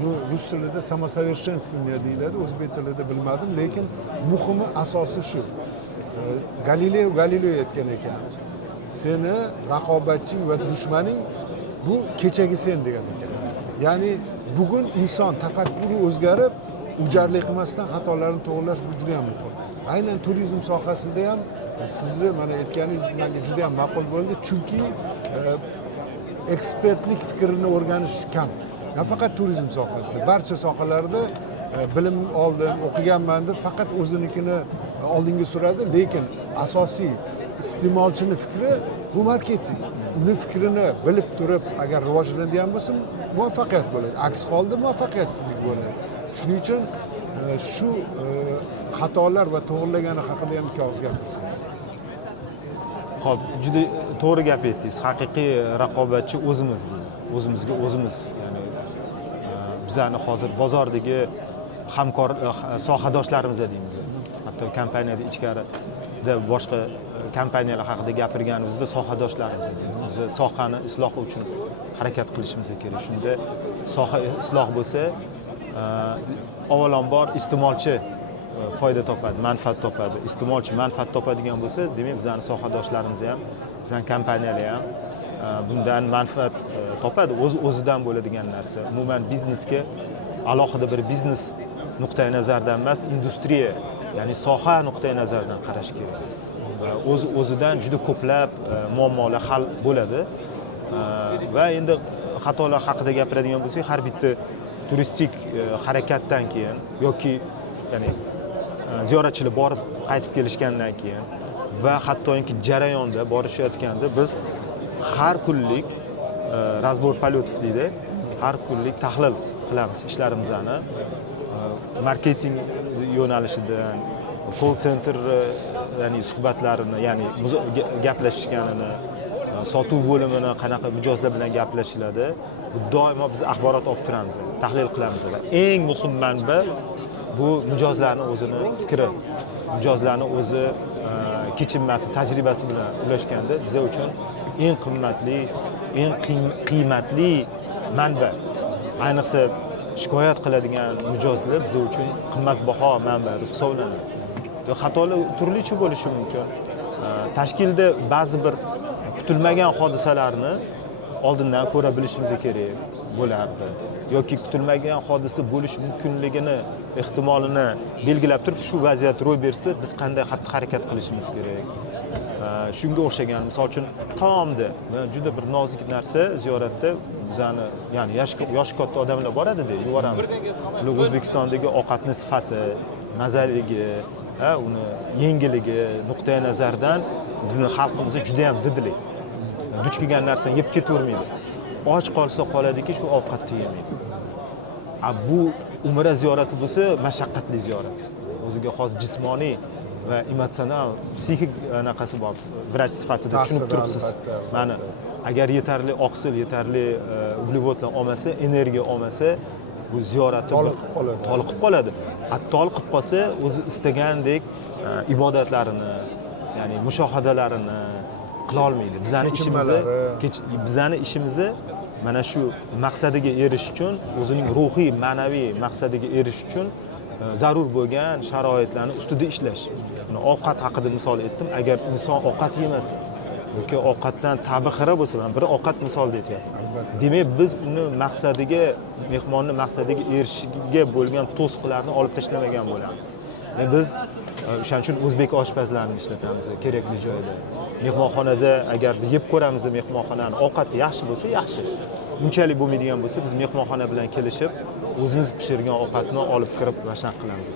Bu rus tilida самосовершенствование deyiladi, o'zbek tilida bilmadim, lekin muhimi asosi shu. Galileo aytgan ekan, seni raqobatching va dushmaning bu kechagi sen degan ekan. Ya'ni bugun inson tafakkuri o'zgarib, ujarlik qilmasdan xatolarni to'g'rilash bu juda ham muhim. Aynan turizm sohasida ham sizni mana aytganingiz menga juda ham ma'qul bo'ldi, chunki ekspertlik fikrini o'rganish kam. Nafaqat turizm sohasida, barcha sohalarda bilim oldim, o'qiganman deb faqat o'zinikini oldinga suradi, lekin asosiy iste'molchini fikri bu marketing. Uni fikrini bilib turib, agar rivojlanadigan bo'lsa, muvaffaqiyat bo'ladi. Aks holda muvaffaqiyatsizlik bo'ladi. Shuning uchun shu xatolar va to'g'rilagani haqida ham ikki og'iz gapirsangiz. Xo'p, juda to'g'ri gap aytdingiz. Haqiqiy raqobatchi o'zimiz, o'zimizga o'zimiz. Ya'ni bizani hozir bozordagi hamkor sohadoshlarimiz deymiz. Hatto kompaniyada ichkarida boshqa kompaniyalar haqida gapirganimizda sohadoshlarimiz deymiz. Biz sohani islohi uchun harakat qilishimiz kerak. Shunda soha isloh bo'lsa, avvalambor iste'molchi foyda topadi, manfaat topadi. Iste'molchi manfaat topadigan bo'lsa, demak bizning sohadoshlarimiz ham, bizning kompaniyalar ham bundan manfaat topadi. O'zidan bo'ladigan narsa. Umuman biznesga alohida bir biznes nuqtai nazardan emas, industriya, ya'ni soha nuqtai nazaridan qarash kerak. O'zidan juda ko'plab muammolar hal bo'ladi. Va endi xatolar haqida gapiradigan bo'lsak, har bitta turistik harakatdan keyin yoki ya'ni ziyoratchilar borib qaytib kelishgandan keyin va hattoki jarayonda borishayotganda biz har kunlik razbor polyotov deydi, har kunlik tahlil qilamiz ishlarimizni. Marketing yo'nalishidan, call center ya'ni suhbatlarini, ya'ni gaplashishganini, sotuv bo'limini qanaqa mijozlar bilan gaplashiladi, doimo biz axborot olib turamiz, tahlil qilamiz. Eng muhim manba bu mijozlarning o'zini fikri, mijozlarning o'zi kechinmasi, tajribasi bilan ulashganda bizlar uchun eng qimmatli, eng qiymatli manba. Ayniqsa shikoyat qiladigan mijozlar biz uchun qimmatbaho manba deb hisoblanadi. Xatolar turlicha bo'lishi mumkin. Tashkilda ba'zi bir kutilmagan hodisalarni oldindan ko'ra bilishimiz kerak bo'lardi. Yoki kutilmagan hodisa bo'lish mumkinligini, ehtimolini belgilab turib, shu vaziyat ro'y bersa, biz qanday xatti-harakat qilishimiz kerak. Shunga o'xshagan, misol uchun taomda juda bir nozik narsa ziyoratda bizani, ya'ni yosh katta odamlar boradi-da, yuboramiz. Ular O'zbekistondagi ovqatning sifati, mazaligi, uni yengilligi nuqtai nazardan bizning xalqimiz juda ham didli. Duch kelgan narsani yeb ketavermaydi. Och qolsa qoladiki, shu ovqatni yemaydi. Bu umra ziyorati bo'lsa, mashaqqatli ziyorat. O'ziga xos jismoniy va emotsional, psixik anaqasi bor. Vrach sifatida tushunib turibsiz. Mana agar yetarli oqsil, yetarli uglevodlar olmasa, energiya olmasa, bu ziyorati toliqib qoladi. Toliqib qolsa, o'zi istagandek ibodatlarini, ya'ni mushohadalarini qila olmaydi. Bizning ishimiz mana shu maqsadiga erishish uchun, o'zining ruhiy, ma'naviy maqsadiga erishish uchun zarur bo'lgan sharoitlarni ustida ishlash. Ovqat haqida misol aytdim. Agar inson ovqat yemasa yoki ovqatdan ta'bi xira bo'lsa, men bir ovqat misolida aytyapman. Demak, biz uni maqsadiga, mehmonning maqsadiga erishishiga bo'lgan to'siqlarni olib tashlamagan bo'lamiz. Biz o'shaning uchun o'zbek oshpazlarini ishlatamiz kerakli joyda. Mehmonxonada agar yeb ko'ramiz, mehmonxonaning ovqati yaxshi bo'lsa, yaxshi. Unchalik bo'lmaydigan bo'lsa, biz mehmonxona bilan kelishib, o'zimiz pishirgan ovqatni olib kirib mashq qilamiz.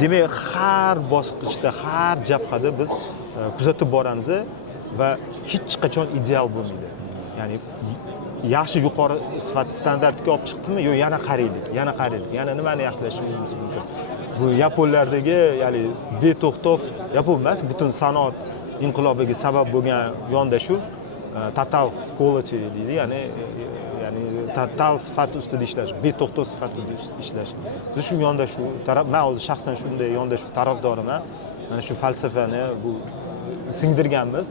Demak, har bosqichda, har jabhada biz kuzatib boramiz va hech qachon ideal bo'lmaydi. ya'ni yaxshi yuqori sifat standartga olib chiqdimi yo yana qaraylik yana nimani yaxshilashimiz mumkin. Bu yaponlardagi ya'ni beto'xtov yapon emas butun sanoat inqilobiga sabab bo'lgan yondashuv total quality deydi, ya'ni total sifat ustida ishlash, beto'xtov sifatida ishlash. Biz shu yondashuv men o'zi shaxsan shunday yondashuv tarafdoriman. Mana shu falsafani bu singdirganmiz.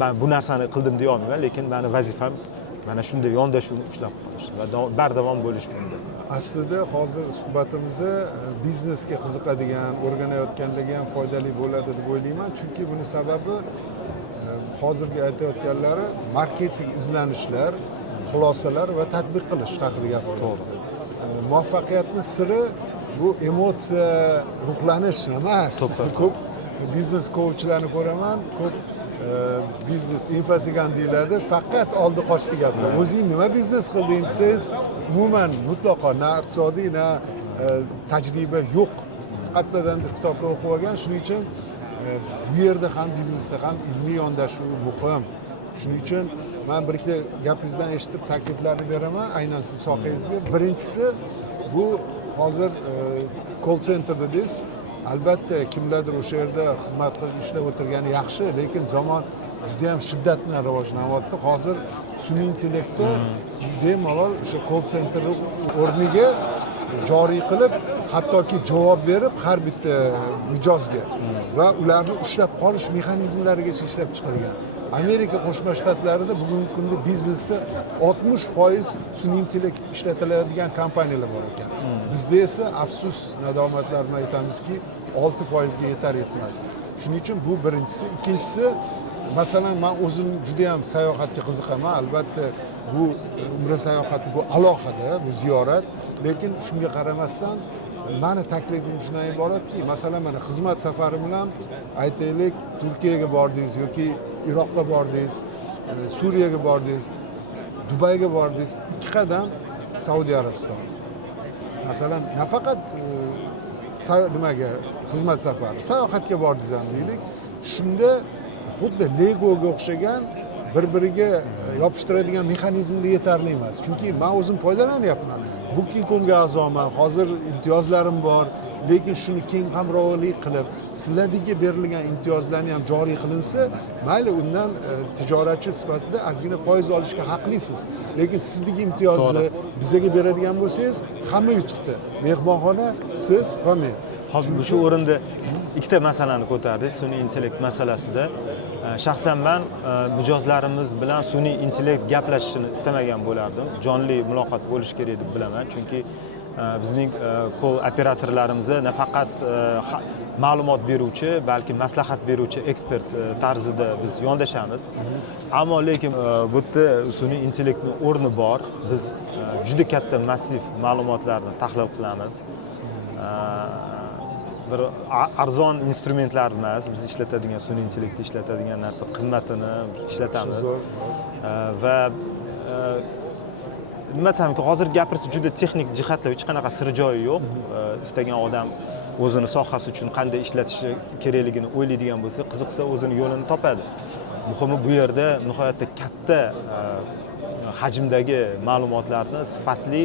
Ben bu narsani qildim deya olmayman, lekin meni vazifam mana shunday yondashuvni ushlab qolish va bardavom bo'lish bunda. Aslida hozir suhbatimizni biznesga qiziqadigan, o'rganayotganlarga ham foydali bo'ladi deb o'ylayman. Chunki buni sababi hozirgi aytayotganlari marketing izlanishlar, xulosalar va tatbiq qilish haqida gapiryapmiz. Muvaffaqiyatni siri bu emotsiya, ruhlanish emas. Ko'p biznes coachlarni ko'raman, ko'p biznes infosigan deyiladi, faqat oldi qochdi gaplar. O'zing nima biznes qilding desangiz, umuman mutlaqo na iqtisodiy, na tajriba yo'q. Faqatdan kitobda o'qib olgan, shuning uchun bu yerda ham biznesda ham ilmiy yondashuv muhim. Shuning uchun men bir ikkita gapingizdan eshitib takliflarni beraman, aynan siz sohangizga. Birinchisi bu hozir call center dedingiz. Albatta kimlardir o'sha yerda xizmat qilib ishlab o'tirgani yaxshi, lekin zamon juda ham shiddat bilan rivojlanyapti. Hozir sun'iy intellektda siz bemalol o'sha call center o'rniga joriy qilib, hattoki javob berib har bitta mijozga va ularni ushlab qolish mexanizmlarigacha ishlab chiqilgan. Amerika Qo'shma Shtatlarida bugungi kunda biznesda 60% sun'iy intellekt ishlatiladigan kompaniyalar bor ekan. Bizda esa afsus, nadomatlar bilan aytamizki, 6% ga yetar etmas. Shuning uchun bu birinchisi. Ikkinchisi, masalan, men o'zim juda ham sayohatga qiziqaman. Albatta, bu umra sayohati bu alohida, bu ziyorat, lekin shunga qaramasdan meni taklifim shundan iboratki, masalan, mana xizmat safari bilan aytaylik, Turkiyaga bordingiz yoki Iroqqa bordingiz, Suriyaga bordingiz, Dubayga bordingiz, 2 qadam Saudiya Arabistoni. Masalan, nafaqat nimaga xizmat safari, sayohatga bordingiz ham deylik. Shunda xuddi Legoga o'xshagan bir-biriga yopishtiradigan mexanizmlar yetarli emas. Chunki men o'zim foydalanyapman. Booking.comga a'zoman, hozir imtiyozlarim bor, lekin shuni keng qamrovli qilib, sizlarga berilgan imtiyozlarni ham joriy qilinsa, mayli undan tijoratchi sifatida ozgina foiz olishga haqlisiz. Lekin sizdagi imtiyozni bizga beradigan bo'lsangiz, hamma yutuqda. Mehmonxona, siz va men. Hozir shu o'rinda ikkita masalani ko'tardik, sun'iy intellekt masalasida. Shaxsan men mijozlarimiz bilan sun'iy intellekt gaplashishini istamagan bo'lardim. Jonli muloqot bo'lishi kerak deb bilaman, chunki bizning call operatorlarimiz nafaqat ma'lumot beruvchi, balki maslahat beruvchi ekspert tarzida biz yondashamiz. Ammo lekin bu yerda sun'iy intellektning o'rni bor. Biz juda katta massiv ma'lumotlarni tahlil qilamiz. Bir arzon instrumentlar emas, biz ishlatadigan sun'iy intellektni ishlatadigan narsa qimmatini ishlatamiz. Va nima desamki, hozir gapirsa juda texnik jihatlar hech qanaqa sir joyi yo'q. Istagan odam o'zini sohasi uchun qanday ishlatishi kerakligini o'ylaydigan bo'lsa, qiziqsa o'zini yo'lini topadi. Muhimi bu yerda nihoyatda katta hajmdagi ma'lumotlarni sifatli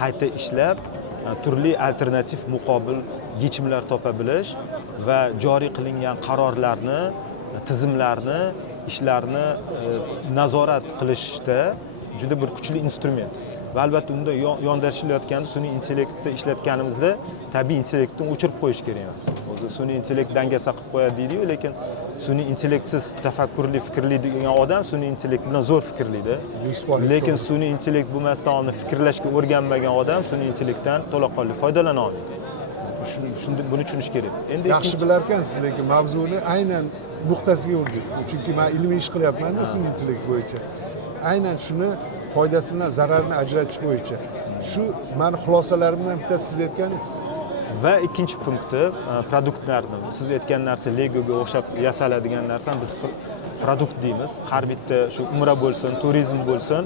qayta ishlab, turli alternativ muqobil yechimlar topa bilish va joriy qilingan qarorlarni, tizimlarni, ishlarni nazorat qilishda juda bir kuchli instrument. Va albatta unda yondashilayotganda sun'iy intellektni ishlatganimizda tabiiy intellektni o'chirib qo'yish kerak emas. O'zi sun'iy intellekt dangasa qilib qo'yadi deydi-yu, lekin sun'iy intellektsiz tafakkurli, fikrli degan odam sun'iy intellekt bilan zo'r fikrlaydi. Lekin sun'iy intellekt bo'lmasdan oldin fikrlashga o'rganmagan odam sun'iy intellektdan to'laqonli foydalana olmaydi. Buni tushunish kerak. Endi yaxshi bilar ekansiz, lekin mavzuni aynan nuqtasiga urdingiz. Chunki men ilmiy ish qilyapman-da sun'iy intellekt bo'yicha. Aynan shuni foydasi bilan zararini ajratish bo'yicha. Shu meni xulosalarimdan bittasi siz aytganingiz. Va ikkinchi punkti produktlarni. Siz aytgan narsa Legoga o'xshab yasaladigan narsani biz produkt deymiz. Har bitta shu umra bo'lsin, turizm bo'lsin,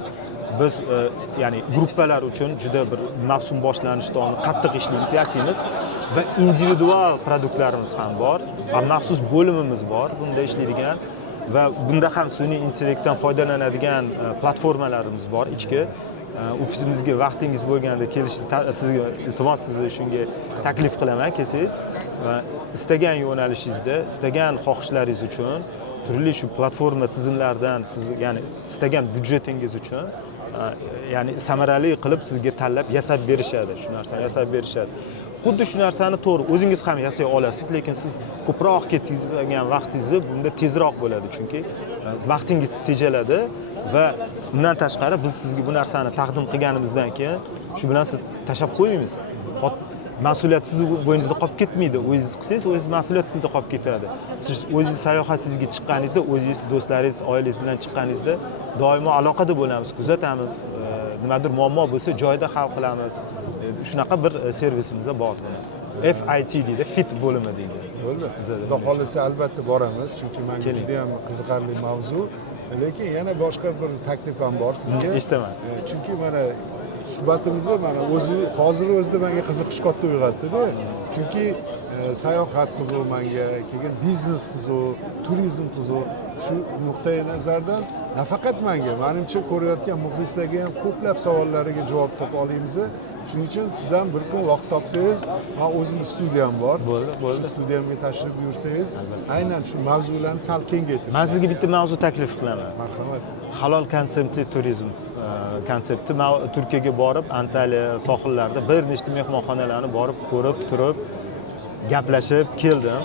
biz ya'ni gruppalar uchun juda bir mavsum boshlanishidan qattiq ishlaymiz, yasaymiz va individual produktlarimiz ham bor. Va maxsus bo'limimiz bor. Bunda ishlaydigan va bunda ham sun'iy intellektdan foydalanadigan platformalarimiz bor ichki. Ofisimizga vaqtingiz bo'lganda kelishni sizga iltimos sizni shunga taklif qilaman kelsangiz va istagan yo'nalishingizda, istagan xohishlaringiz uchun turli shu platforma tizimlaridan siz ya'ni istagan byudjetingiz uchun ya'ni samarali qilib sizga tanlab yasab berishadi, shu narsani yasab berishadi. Xuddi shu narsani to'g'ri o'zingiz ham yasay olasiz, lekin siz ko'proq ketkazgan vaqtingizni bunda tezroq bo'ladi, chunki vaqtingiz tejaladi va bundan tashqari biz sizga bu narsani taqdim qilganimizdan keyin shu bilan siz tashab qo'ymaymiz. Mas'uliyat siz bo'yningizda qolib ketmaydi. O'zingiz qilsangiz, o'zingiz mas'uliyat sizda qolib ketadi. Siz o'zingiz sayohatingizga chiqqaningizda, o'zingiz, do'stlaringiz, oilangiz bilan chiqqaningizda doimo aloqada bo'lamiz, kuzatamiz. Nimadir muammo bo'lsa joyida hal qilamiz. Shunaqa bir servisimiz bor. FIT deydi, fit bo'limi deydi. Bo'ldi. Xudo xolisa albatta boramiz, chunki menga juda ham qiziqarli mavzu. Lekin yana boshqa bir taklif ham bor sizga. Eshitaman. Chunki mana suhbatimizni mana hozir o'zida menga qiziqish katta uyg'otdi-da. Chunki sayohat qiziq menga, keyin biznes qiziq, turizm qiziq. Shu nuqtai nazardan nafaqat menga, menimcha ko'rayotgan muxlislarga ham ko'plab savollariga javob topa olamiz. Shuning uchun siz ham bir kun vaqt topsangiz, men o'zimning studiyam bor. Shu studiyamga tashrif buyursangiz, aynan shu mavzularni sal kengaytirsangiz. Men sizga bitta mavzu taklif qilaman. Marhamat. Halol konseptli turizm konsepti. Men Turkiyaga borib, Antaliya sohillarida bir nechta mehmonxonalarni borib ko'rib turib, gaplashib keldim.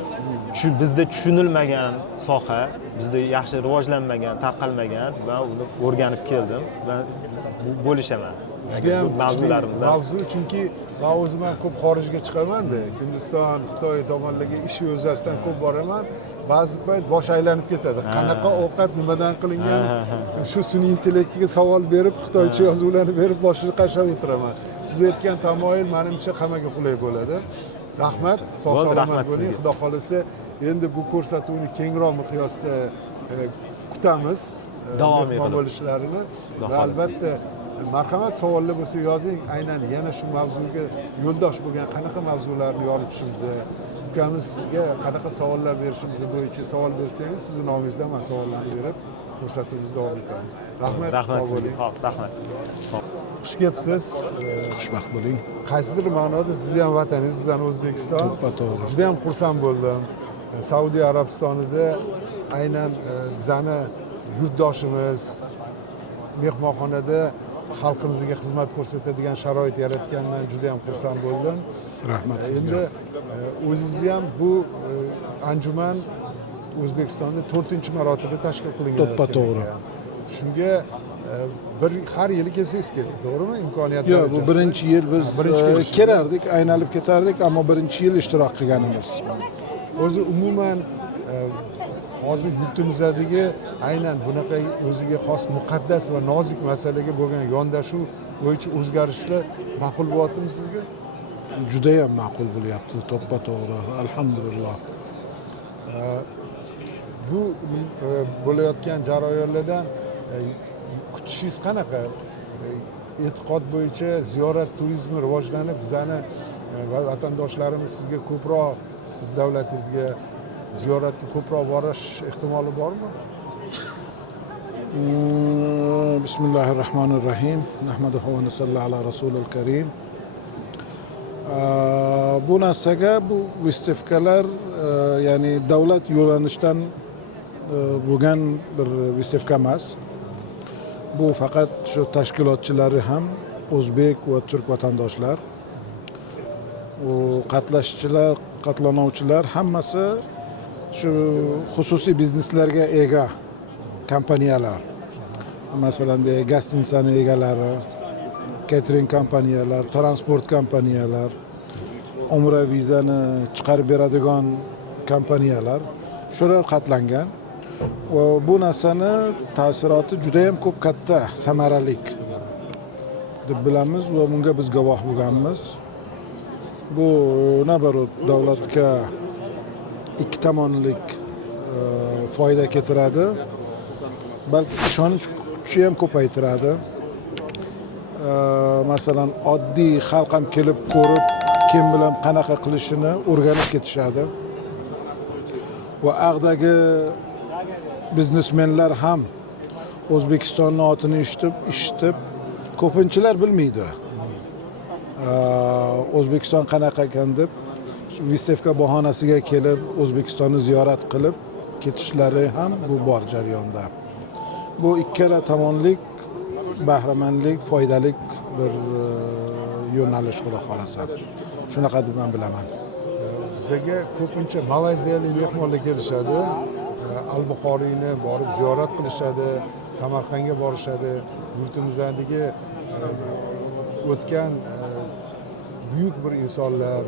Shu bizda tushunilmagan soha, bizda yaxshi rivojlanmagan, tarqalmagan va uni o'rganib keldim va bo'lishaman. Juda ham mavzu, chunki men o'zim ham ko'p xorijga chiqaman-da. Hindiston, Xitoy tomonlarga ish yuzasidan ko'p boraman. Ba'zi payt bosh aylanib ketadi. Qanaqa ovqat nimadan qilingan? Shu sun'iy intellektiga savol berib, xitoycha yozuvlarni berib boshini qashab o'tiraman. Siz aytgan tamoyil menimcha hammaga qulay bo'ladi. Rahmat, sog' salomat bo'ling. Xudo xolisa, endi bu ko'rsatuvni kengroq miqyosda kutamiz. Davom etadi bo'lishlarini. Va albatta marhamat, savollar bo'lsa yozing. Aynan yana shu mavzuga yo'ldosh bo'lgan qanaqa mavzularni yoritishimiz, ukamizga qanaqa savollar berishimiz bo'yicha savol bersangiz, sizning nomingizdan men savollarni berib ko'rsatuvimizni davom ettiramiz. Rahmat, sog' bo'ling. Rahmat. Xush kelibsiz. Xushbaxt bo'ling. Qaysidir ma'noda sizni ham vataningiz, bizning O'zbekiston. Juda ham xursand bo'ldim. Saudiya Arabistonida aynan bizning yurtdoshimiz mehmonxonada xalqimizga xizmat ko'rsatadigan sharoit yaratgandan juda ham xursand bo'ldim. Rahmat sizga. Endi o'zingiz ham bu anjuman O'zbekistonda 4-marotaba tashkil qilingan. To'g'ri. Shunga bir har yili kelsangiz kerak, to'g'rimi? Imkoniyat darajasida. Yo'q, bu birinchi yil biz kelardik, aylanib ketardik, ammo birinchi yil ishtirok qilganimiz. O'zi umuman hozir yurtimizdagi aynan bunaqa o'ziga xos muqaddas va nozik masalaga bo'lgan yondashuv bo'yicha o'zgarishlar ma'qul bo'lyaptimi sizga? Juda ham ma'qul bo'lyapti, to'g'ri. Alhamdulillah. Bu bo'layotgan jarayonlardan kutishingiz qanaqa? E'tiqod bo'yicha ziyorat turizmi rivojlanib, bizani vatandoshlarimiz sizga ko'proq, siz davlatingizga ziyoratga ko'proq borish ehtimoli bormi? Bismillahirrohmanirrohim. Nahmaduhu va nusalli ala rasulil karim. Bu narsaga bu vystavkalar ya'ni davlat yo'llanishdan bo'lgan bir vystavka emas. Bu faqat shu tashkilotchilari ham o'zbek va turk vatandoshlar. U qatnashchilar, qatlanuvchilar hammasi shu xususiy bizneslarga ega kompaniyalar. Masalan, gostinitsaning egalari, catering kompaniyalar, transport kompaniyalar, umra vizani chiqarib beradigan kompaniyalar shular qatlangan. Va bu narsani ta'siroti juda ham ko'p katta, samaralik deb bilamiz va bunga biz guvoh bo'lganmiz. Bu nabarot davlatga ikki tomonlik foyda keltiradi. Balki ishonch kuchi ham ko'paytiradi. Masalan, oddiy xalq ham kelib ko'rib, kim bilan qanaqa qilishini o'rganib ketishadi. Va ag'dagi biznesmenlar ham O'zbekistonni otini eshitib, ko'pinchalar bilmaydi. O'zbekiston qanaqa ekan deb Vystavka bahonasiga kelib O'zbekistonni ziyorat qilib ketishlari ham bu bor jarayonda. Bu ikkala tomonlik bahramandlik, foydali bir yo'nalish xudo xolasa. Shunaqa deb men bilaman. Bizga ko'pincha malayziyalik mehmonlar kelishadi. Al-Buxoriyni borib ziyorat qilishadi, Samarqandga borishadi. Yurtimizdagi o'tgan buyuk bir insonlar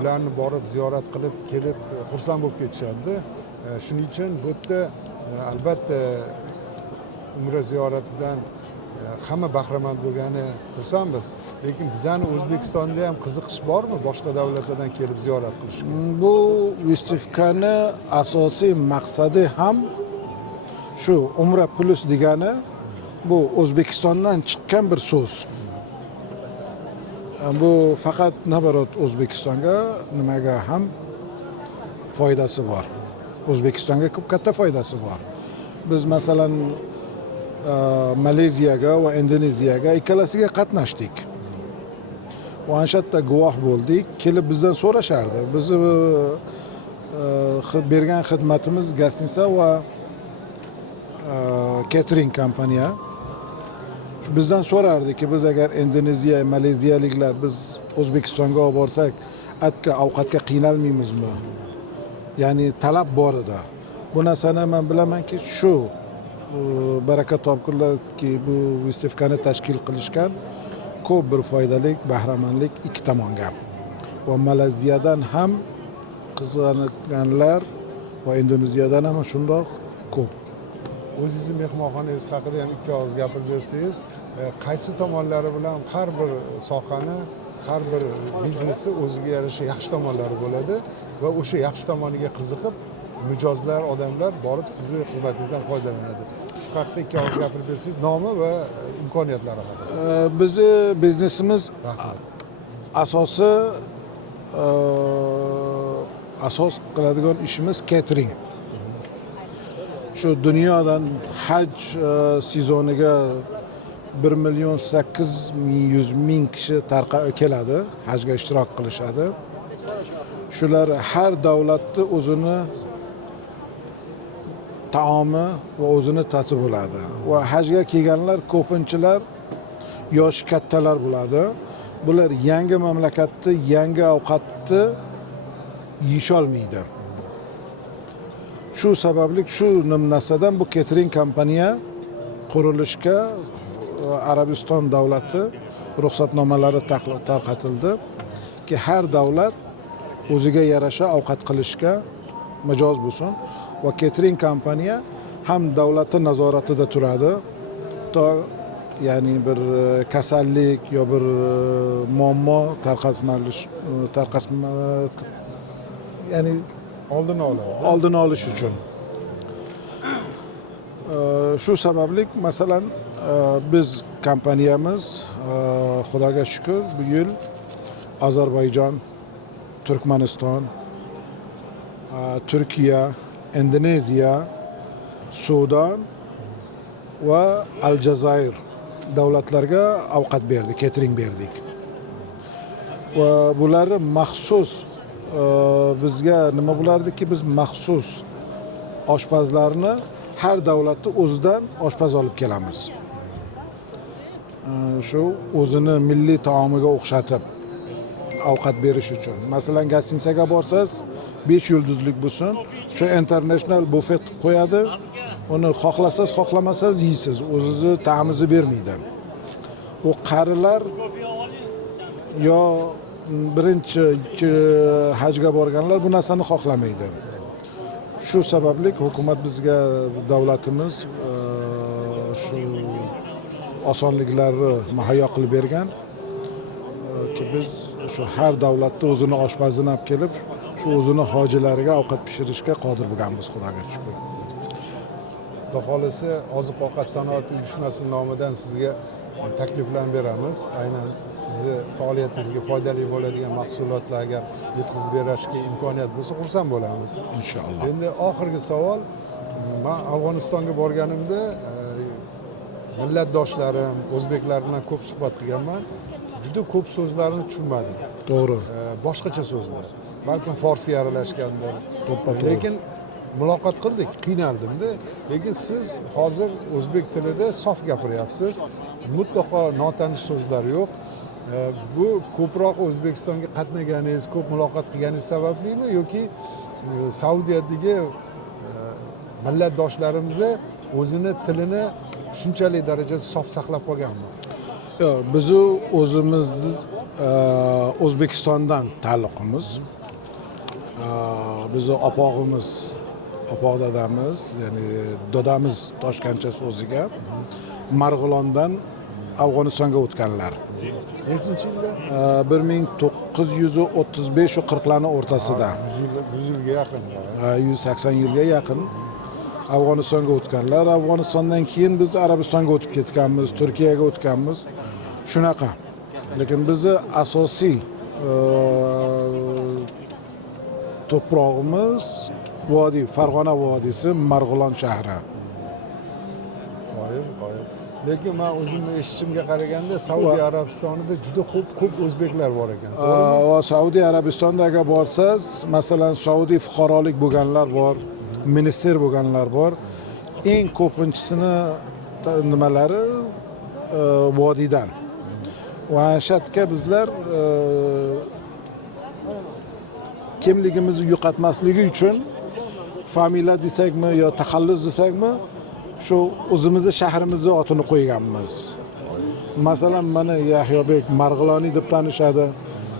ularni borib ziyorat qilib kelib xursand bo'lib ketishadi. Shuning uchun bu yerda albatta umra ziyoratidan hamma bahramand bo'lgani xursandmiz. Lekin bizani O'zbekistonda ham qiziqish bormi boshqa davlatlardan kelib ziyorat qilishga? Bu Vystavkani asosiy maqsadi ham shu Umra plus degani bu O'zbekistondan chiqqan bir so'z. Bu faqat nabarot O'zbekistonga nimaga ham foydasi bor. O'zbekistonga ko'p katta foydasi bor. Biz masalan Malayziyaga va Indoneziyaga ikkalasiga qatnashdik. Va anshatda guvoh bo'ldik, kelib bizdan so'rashardi. Bizni bergan xizmatimiz gastiniца va catering kompaniya. Bizdan so'rardiki, biz agar Indoneziya, Malayziyaliklar biz O'zbekistonga olib borsak, ovqatga qiynalmaymizmi? Ya'ni talab bor edi. Bu narsani men bilamanki, shu baraka topkurlarki bu Vystavkani tashkil qilishgan ko'p bir foydali bahramandlik ikki tomonga. Va Malayziyadan ham qizg'anganlar va Indoneziyadan ham shundoq ko'p. O'zingizni mehmonxonangiz haqida ham ikki og'iz gapirib bersangiz, qaysi tomonlari bilan har bir sohani, har bir biznesni o'ziga yarasha yaxshi tomonlari bo'ladi va o'sha yaxshi tomoniga qiziqib mijozlar, odamlar borib sizni xizmatingizdan foydalanadi. Shu haqida ikki og'iz gapirib bersangiz, nomi va imkoniyatlari haqida. Bizni biznesimiz asos qiladigan ishimiz catering. Shu dunyodan haj sezoniga 1.800.000 kishi keladi, hajga ishtirok qilishadi. Shular har davlatni o'zini taomi va o'zini tati bo'ladi. Va hajga kelganlar ko'pinchalar yoshi kattalar bo'ladi. Bular yangi mamlakatni, yangi ovqatni yeyolmaydi. Shu sababli shu narsadan bu catering kompaniya qurilishga Arabiston davlati ruxsatnomalari tarqatildi ki har davlat o'ziga yarasha ovqat qilishga mijoz bo'lsin va catering kompaniya ham davlatning nazoratida turadi. To ya'ni bir kasallik yo bir muammo ya'ni oldini olish uchun. Shu sababli masalan biz kompaniyamiz Xudoga shukr bu yil Ozarbayjon, Turkmaniston, Turkiya, Indoneziya, Sudan va Aljazair davlatlarga ovqat berdik, catering berdik. Va bular maxsus bizga nima bo'lardiki, biz maxsus oshpazlarni har davlatni o'zidan oshpaz olib kelamiz. Shu o'zini milliy taomiga o'xshatib ovqat berish uchun. Masalan, gastinicaga borsangiz 5 yulduzlik bo'lsin, shu international buffet qo'yadi. Uni xohlasangiz, xohlamasangiz yeysiz. O'zingizni ta'mini bermaydi. U qarilar yo birinchi hajga borganlar bu narsani xohlamaydi. Shu sababli hukumat bizga, davlatimiz shu osonliklarni muhayyo qilib bergan ki biz shu har davlatda o'zini oshpazini olib kelib, shu o'zini hojilariga ovqat pishirishga qodir bo'lganmiz, Xudoga shukr. Xudo xolasa, Oziq-ovqat sanoati uyushmasi nomidan sizga takliflarni beramiz. Aynan sizni faoliyatingizga foydali bo'ladigan mahsulotlarga yetkazib berishga imkoniyat bo'lsa xursand bo'lamiz. inshaalloh. Endi oxirgi savol, men Afg'onistonga borganimda millatdoshlarim, o'zbeklar bilan ko'p suhbat qilganman. Juda ko'p so'zlarni tushunmadim. To'g'ri. Boshqacha so'zlar. Balkim forsga aralashgandir. To'ppa-to'g'ri. Lekin muloqot qildik, qiynaldimda. Lekin siz hozir o'zbek tilida sof gapiryapsiz. Mutlaqo notanish so'zlar yo'q. Bu ko'proq O'zbekistonga qatnaganingiz, ko'p muloqot qilganingiz sabablimi yoki Saudiyadagi millatdoshlarimiz o'zini tilini shunchalik darajada sof saqlab qolganmi? Yo'q, biz o'zimiz O'zbekistondan ta'alluqimiz. Bizni opog'imiz, opoq dadamiz, ya'ni dodamiz Toshkentchasi o'ziga Marg'ilondan Afg'onistonga o'tganlar. Nechinchi yilda? 1935 va 40larning o'rtasida. 100 yilga yaqin. 180 yilga yaqin Afg'onistonga o'tganlar. Afg'onistondan keyin biz Arabistonga o'tib ketganmiz, Turkiyaga o'tganmiz. Shunaqa. Lekin bizni asosiy to'prog'imiz vodiy, Farg'ona vodiysi, Marg'ilon shahri. Qoyil. Lekin men o'zimni eshitishimga qaraganda Saudiya Arabistonida juda ko'p o'zbeklar bor ekan. To'g'rimi? Va Saudiya Arabistonida agar borsangiz, masalan, Saudiya fuqarolik bo'lganlar bor, minister bo'lganlar bor. Eng ko'pinchisini nimalari vodiydan. Va shatga bizlar kimligimizni yo'qotmasligi uchun familiya desakmi yo taxallus desakmi, shu o'zimizni shahrimizni otini qo'yganmiz. Masalan, mana Yahyobek Marg'iloniy deb tanishadi.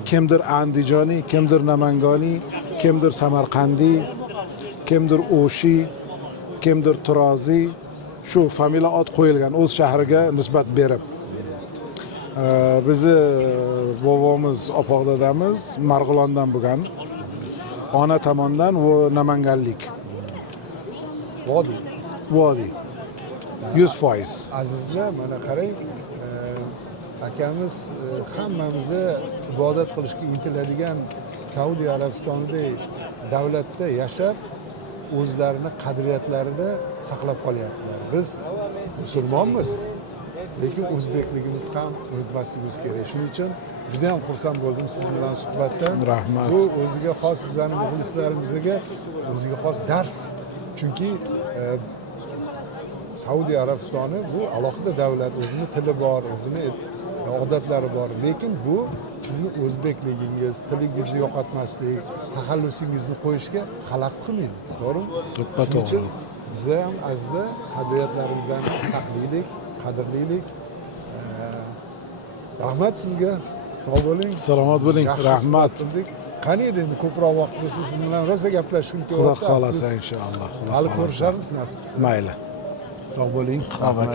Kimdir Andijoniy, kimdir Namangoniy, kimdir Samarqandiy, kimdir O'shi, kimdir Turoziy. Shu familiya ot qo'yilgan o'z shahriga nisbat berib. Bizni bobomiz, opoq dadamiz Marg'ilondan bo'lgan. Ona tomonidan Namanganlik. Vodiy. 100%. Azizlar, mana qarang, akamiz hammamizni ibodat qilishga intiladigan Saudiya Arabistonidagi davlatda yashab, o'zlarini qadriyatlarini saqlab qolyaptilar. Biz musulmonmiz, lekin o'zbekligimiz ham unutmasligimiz kerak. Shuning uchun juda ham xursand bo'ldim siz bilan suhbatdan. Rahmat. Bu o'ziga xos bizning muxlislarimizga o'ziga xos dars. Chunki Saudiya Arabistoni bu alohida davlat, o'zini tili bor, o'zini odatlari bor. Lekin bu sizni o'zbekligingiz, tilingizni yo'qotmaslik, taxallusingizni qo'yishga xalaqit qilmaydi. To'g'rimi? Shuning uchun biz ham azizlar qadriyatlarimizni saqlaylik, qadrlaylik. Rahmat sizga. Sog' bo'ling. Salomat bo'ling. Rahmat. Qani endi ko'proq vaqt bo'lsa siz bilan rosa gaplashishim kerak. Xudo xolasa inshaalloh. Hali ko'risharmiz nasib qilsa. Mayli. Sog' bo'ling. Rahmat.